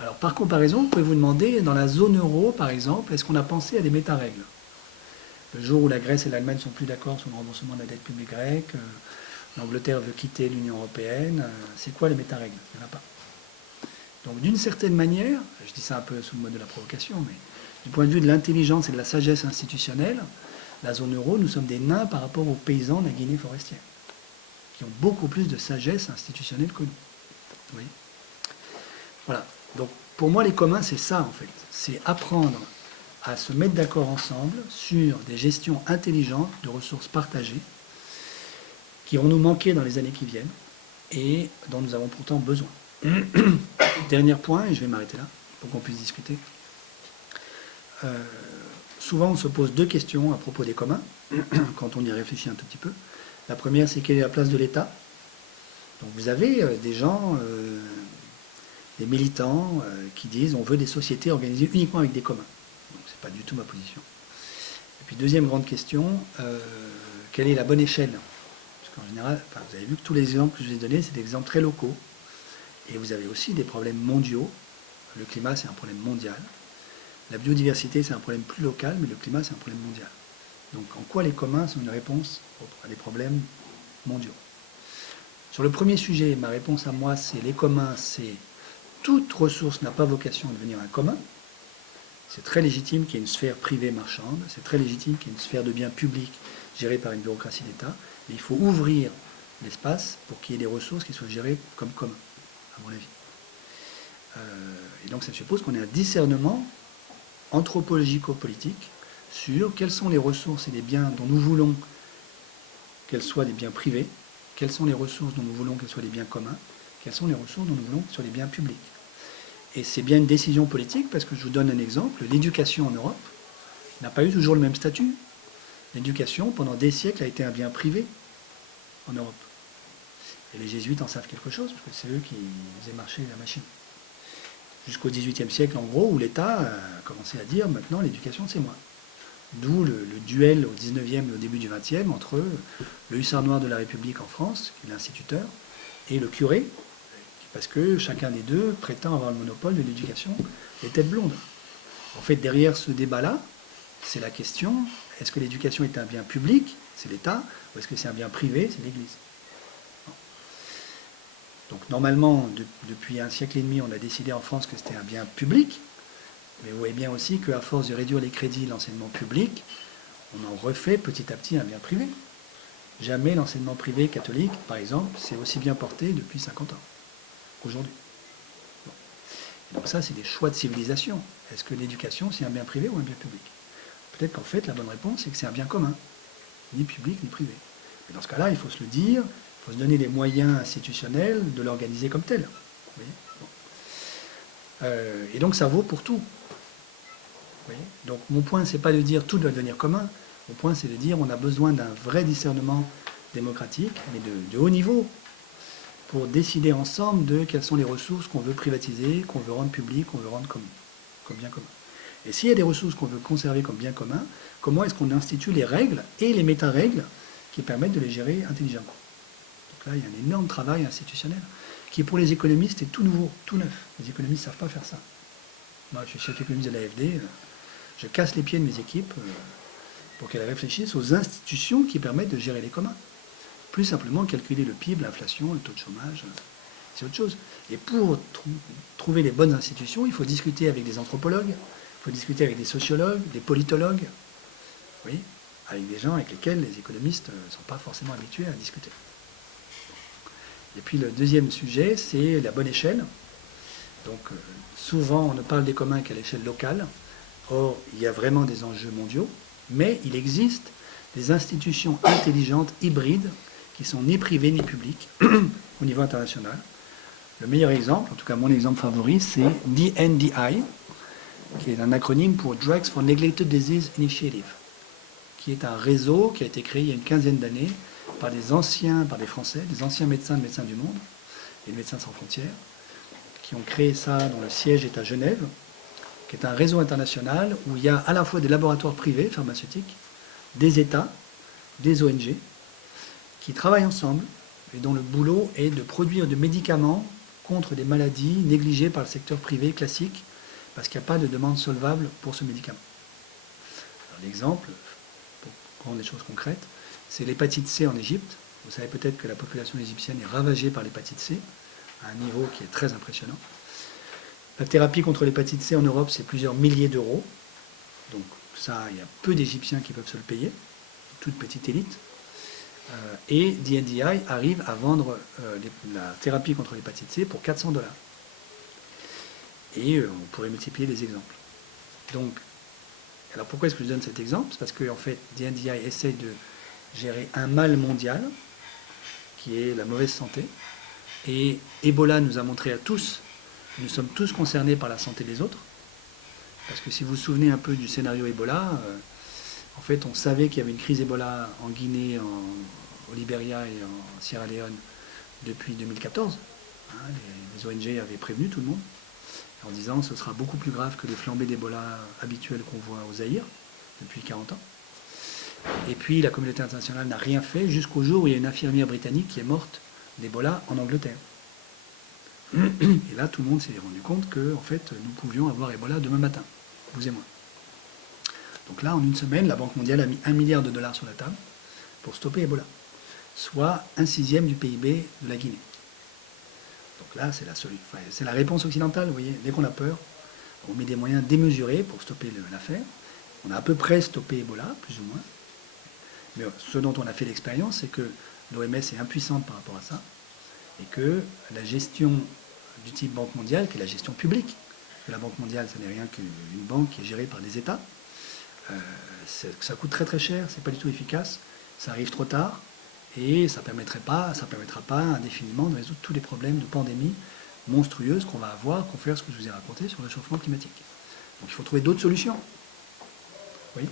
Alors par comparaison, vous pouvez vous demander, dans la zone euro par exemple, est-ce qu'on a pensé à des méta-règles? Le jour où la Grèce et l'Allemagne ne sont plus d'accord sur le remboursement de la dette publique grecque, l'Angleterre veut quitter l'Union européenne, c'est quoi les méta-règles? Il n'y en a pas. Donc d'une certaine manière, je dis ça un peu sous le mode de la provocation, mais du point de vue de l'intelligence et de la sagesse institutionnelle, la zone euro, nous sommes des nains par rapport aux paysans de la Guinée forestière, qui ont beaucoup plus de sagesse institutionnelle que nous. Vous voyez? Voilà. Donc pour moi, les communs, c'est ça en fait. C'est apprendre à se mettre d'accord ensemble sur des gestions intelligentes de ressources partagées qui vont nous manquer dans les années qui viennent et dont nous avons pourtant besoin. Dernier point, et je vais m'arrêter là pour qu'on puisse discuter. Souvent, on se pose 2 questions à propos des communs, quand on y réfléchit un tout petit peu. La première, c'est quelle est la place de l'État? Donc vous avez des gens, des militants qui disent on veut des sociétés organisées uniquement avec des communs. Donc c'est pas du tout ma position. Et puis deuxième grande question, quelle est la bonne échelle? Parce qu'en général, vous avez vu que tous les exemples que je vous ai donnés, c'est des exemples très locaux. Et vous avez aussi des problèmes mondiaux. Le climat, c'est un problème mondial. La biodiversité, c'est un problème plus local, mais le climat, c'est un problème mondial. Donc en quoi les communs sont une réponse à des problèmes mondiaux? Sur le premier sujet, ma réponse à moi, c'est les communs, c'est toute ressource n'a pas vocation à devenir un commun. C'est très légitime qu'il y ait une sphère privée marchande, c'est très légitime qu'il y ait une sphère de biens publics gérée par une bureaucratie d'État, mais il faut ouvrir l'espace pour qu'il y ait des ressources qui soient gérées comme communs, à mon avis. Et donc ça suppose qu'on ait un discernement anthropologico-politique sur quelles sont les ressources et les biens dont nous voulons qu'elles soient des biens privés, quelles sont les ressources dont nous voulons qu'elles soient des biens communs, quelles sont les ressources dont nous voulons qu'elles soient des biens publics. Et c'est bien une décision politique, parce que je vous donne un exemple, l'éducation en Europe n'a pas eu toujours le même statut. L'éducation, pendant des siècles, a été un bien privé en Europe. Et les jésuites en savent quelque chose, parce que c'est eux qui faisaient marcher la machine. Jusqu'au XVIIIe siècle, en gros, où l'État a commencé à dire, maintenant, l'éducation, c'est moi. D'où le duel au XIXe et au début du XXe entre le hussard noir de la République en France, qui est l'instituteur, et le curé, parce que chacun des deux prétend avoir le monopole de l'éducation des têtes blondes. En fait, derrière ce débat-là, c'est la question, est-ce que l'éducation est un bien public, c'est l'État, ou est-ce que c'est un bien privé, c'est l'Église? Donc normalement, depuis un siècle et demi, on a décidé en France que c'était un bien public, mais vous voyez bien aussi qu'à force de réduire les crédits de l'enseignement public, on en refait petit à petit un bien privé. Jamais l'enseignement privé catholique, par exemple, s'est aussi bien porté depuis 50 ans, aujourd'hui. Bon. Donc ça, c'est des choix de civilisation. Est-ce que l'éducation, c'est un bien privé ou un bien public? Peut-être qu'en fait, la bonne réponse, c'est que c'est un bien commun, ni public ni privé. Mais dans ce cas-là, il faut se le dire, il faut se donner les moyens institutionnels de l'organiser comme tel. Vous voyez? Bon. Et donc ça vaut pour tout. Vous voyez? Donc mon point, c'est pas de dire tout doit devenir commun. Mon point, c'est de dire on a besoin d'un vrai discernement démocratique, mais de haut niveau, pour décider ensemble de quelles sont les ressources qu'on veut privatiser, qu'on veut rendre publiques, qu'on veut rendre comme bien commun. Et s'il y a des ressources qu'on veut conserver comme bien commun, comment est-ce qu'on institue les règles et les méta-règles qui permettent de les gérer intelligemment. Donc là, il y a un énorme travail institutionnel qui, pour les économistes, est tout nouveau, tout neuf. Les économistes ne savent pas faire ça. Moi, je suis chef économiste de l'AFD, je casse les pieds de mes équipes pour qu'elles réfléchissent aux institutions qui permettent de gérer les communs. Plus simplement calculer le PIB, l'inflation, le taux de chômage, c'est autre chose. Et pour trouver les bonnes institutions, il faut discuter avec des anthropologues, il faut discuter avec des sociologues, des politologues, oui, avec des gens avec lesquels les économistes ne sont pas forcément habitués à discuter. Et puis le deuxième sujet, c'est la bonne échelle. Donc souvent, on ne parle des communs qu'à l'échelle locale. Or, il y a vraiment des enjeux mondiaux, mais il existe des institutions intelligentes, hybrides, qui sont ni privées ni publiques, au niveau international. Le meilleur exemple, en tout cas mon exemple favori, c'est DNDi, qui est un acronyme pour Drugs for Neglected Disease Initiative, qui est un réseau qui a été créé il y a une quinzaine d'années par des Français, des anciens médecins de Médecins du Monde et de Médecins sans frontières, qui ont créé ça, dont le siège est à Genève, qui est un réseau international où il y a à la fois des laboratoires privés pharmaceutiques, des États, des ONG, qui travaillent ensemble et dont le boulot est de produire des médicaments contre des maladies négligées par le secteur privé classique, parce qu'il n'y a pas de demande solvable pour ce médicament. L'exemple, pour prendre des choses concrètes, c'est l'hépatite C en Égypte. Vous savez peut-être que la population égyptienne est ravagée par l'hépatite C, à un niveau qui est très impressionnant. La thérapie contre l'hépatite C en Europe, c'est plusieurs milliers d'euros. Donc ça, il y a peu d'Égyptiens qui peuvent se le payer, toute petite élite. Et DNDi arrive à vendre la thérapie contre l'hépatite C pour 400 $. Et on pourrait multiplier les exemples. Donc, alors pourquoi est-ce que je donne cet exemple? C'est parce qu'en fait, DNDi essaie de gérer un mal mondial, qui est la mauvaise santé. Et Ebola nous a montré à tous que nous sommes tous concernés par la santé des autres. Parce que si vous vous souvenez un peu du scénario Ebola, en fait, on savait qu'il y avait une crise Ebola en Guinée, au Libéria et en Sierra Leone depuis 2014. Les ONG avaient prévenu tout le monde en disant que ce sera beaucoup plus grave que les flambées d'Ebola habituelles qu'on voit au Zaïre depuis 40 ans. Et puis la communauté internationale n'a rien fait jusqu'au jour où il y a une infirmière britannique qui est morte d'Ebola en Angleterre. Et là, tout le monde s'est rendu compte que, en fait, nous pouvions avoir Ebola demain matin, vous et moi. Donc là, en une semaine, la Banque mondiale a mis $1 milliard sur la table pour stopper Ebola, soit 1/6 du PIB de la Guinée. Donc là, c'est la réponse occidentale, vous voyez. Dès qu'on a peur, on met des moyens démesurés pour stopper l'affaire. On a à peu près stoppé Ebola, plus ou moins. Mais ce dont on a fait l'expérience, c'est que l'OMS est impuissante par rapport à ça, et que la gestion du type Banque mondiale, qui est la gestion publique, parce que la Banque mondiale, ce n'est rien qu'une banque qui est gérée par des États, ça coûte très très cher, c'est pas du tout efficace, ça arrive trop tard, et ça ne permettra pas indéfiniment de résoudre tous les problèmes de pandémie monstrueuses qu'on va avoir, confère ce que je vous ai raconté sur le réchauffement climatique. Donc il faut trouver d'autres solutions. Oui.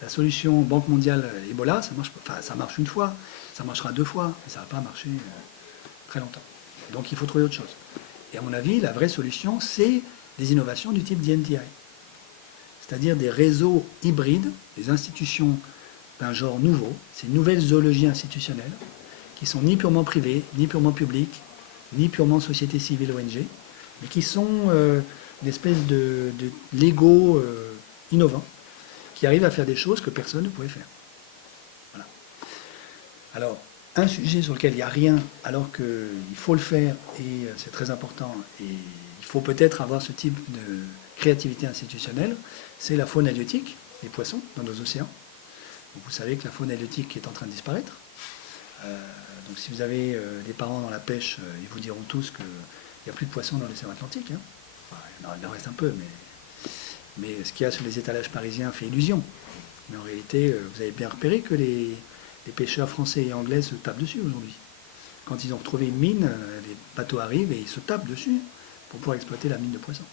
La solution Banque mondiale Ebola, ça marche une fois, ça marchera 2 fois, mais ça ne va pas marcher très longtemps. Donc il faut trouver autre chose. Et à mon avis, la vraie solution, c'est des innovations du type DNDi. C'est-à-dire des réseaux hybrides, des institutions d'un genre nouveau, c'est une nouvelle zoologie institutionnelle, qui sont ni purement privées, ni purement publiques, ni purement société civile ONG, mais qui sont une espèce de Lego innovant, qui arrivent à faire des choses que personne ne pouvait faire. Voilà. Alors, un sujet sur lequel il n'y a rien, alors qu'il faut le faire, et c'est très important, et il faut peut-être avoir ce type de créativité institutionnelle, c'est la faune halieutique, les poissons dans nos océans. Donc vous savez que la faune halieutique est en train de disparaître. Donc si vous avez des parents dans la pêche, ils vous diront tous qu'il n'y a plus de poissons dans l'océan Atlantique. Hein. Enfin, il en reste un peu, mais ce qu'il y a sur les étalages parisiens fait illusion. Mais en réalité, vous avez bien repéré que les pêcheurs français et anglais se tapent dessus aujourd'hui. Quand ils ont retrouvé une mine, les bateaux arrivent et ils se tapent dessus pour pouvoir exploiter la mine de poissons.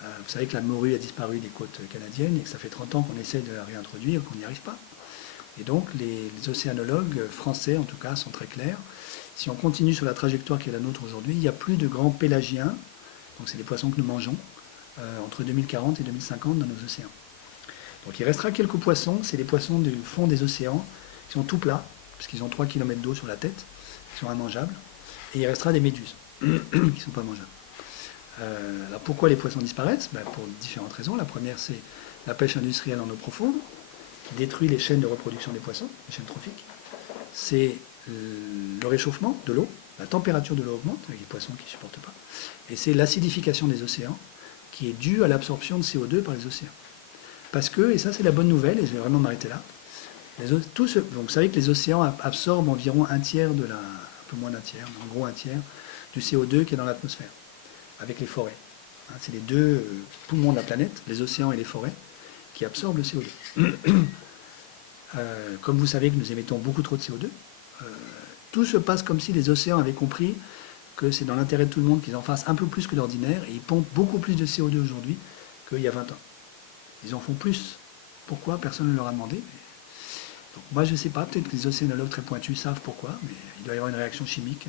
Vous savez que la morue a disparu des côtes canadiennes et que ça fait 30 ans qu'on essaie de la réintroduire, qu'on n'y arrive pas. Et donc les océanologues français, en tout cas, sont très clairs. Si on continue sur la trajectoire qui est la nôtre aujourd'hui, il n'y a plus de grands pélagiens, donc c'est les poissons que nous mangeons, entre 2040 et 2050 dans nos océans. Donc il restera quelques poissons, c'est les poissons du fond des océans, qui sont tout plats, parce qu'ils ont 3 km d'eau sur la tête, qui sont immangeables, et il restera des méduses, qui ne sont pas mangeables. Alors pourquoi les poissons disparaissent? Pour différentes raisons. La première, c'est la pêche industrielle en eau profonde, qui détruit les chaînes de reproduction des poissons, les chaînes trophiques. C'est le réchauffement de l'eau, la température de l'eau augmente, avec les poissons qui ne supportent pas. Et c'est l'acidification des océans, qui est due à l'absorption de CO2 par les océans. Parce que, et ça c'est la bonne nouvelle, et je vais vraiment m'arrêter là, donc vous savez que les océans absorbent environ un peu moins d'un tiers, mais en gros un tiers, du CO2 qui est dans l'atmosphère, avec les forêts. C'est les deux poumons de la planète, les océans et les forêts, qui absorbent le CO2. Comme vous savez que nous émettons beaucoup trop de CO2, tout se passe comme si les océans avaient compris que c'est dans l'intérêt de tout le monde qu'ils en fassent un peu plus que d'ordinaire, et ils pompent beaucoup plus de CO2 aujourd'hui qu'il y a 20 ans. Ils en font plus. Pourquoi? Personne ne leur a demandé. Donc moi je ne sais pas, peut-être que les océanologues très pointus savent pourquoi, mais il doit y avoir une réaction chimique.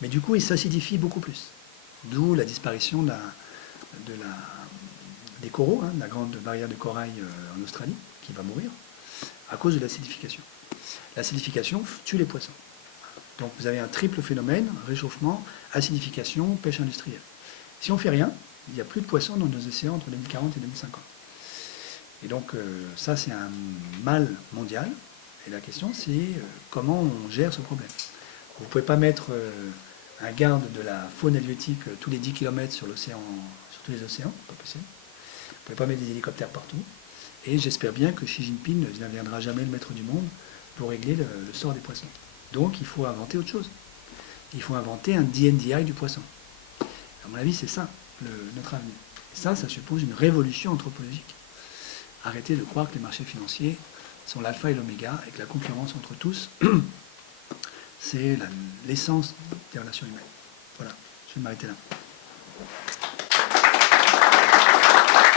Mais du coup, ils s'acidifient beaucoup plus. D'où la disparition des coraux, de la grande barrière de corail en Australie, qui va mourir, à cause de l'acidification. L'acidification tue les poissons. Donc vous avez un triple phénomène, réchauffement, acidification, pêche industrielle. Si on ne fait rien, il n'y a plus de poissons dans nos océans entre 2040 et 2050. Et donc ça c'est un mal mondial. Et la question c'est comment on gère ce problème. Vous ne pouvez pas mettre un garde de la faune halieutique tous les 10 km sur tous les océans, pas possible. Vous ne pouvez pas mettre des hélicoptères partout. Et j'espère bien que Xi Jinping ne viendra jamais le maître du monde pour régler le sort des poissons. Donc il faut inventer autre chose. Il faut inventer un DNDi du poisson. À mon avis, c'est ça notre avenir. Et ça suppose une révolution anthropologique. Arrêtez de croire que les marchés financiers sont l'alpha et l'oméga et que la concurrence entre tous, c'est l'essence des relations humaines. Voilà, je vais m'arrêter là.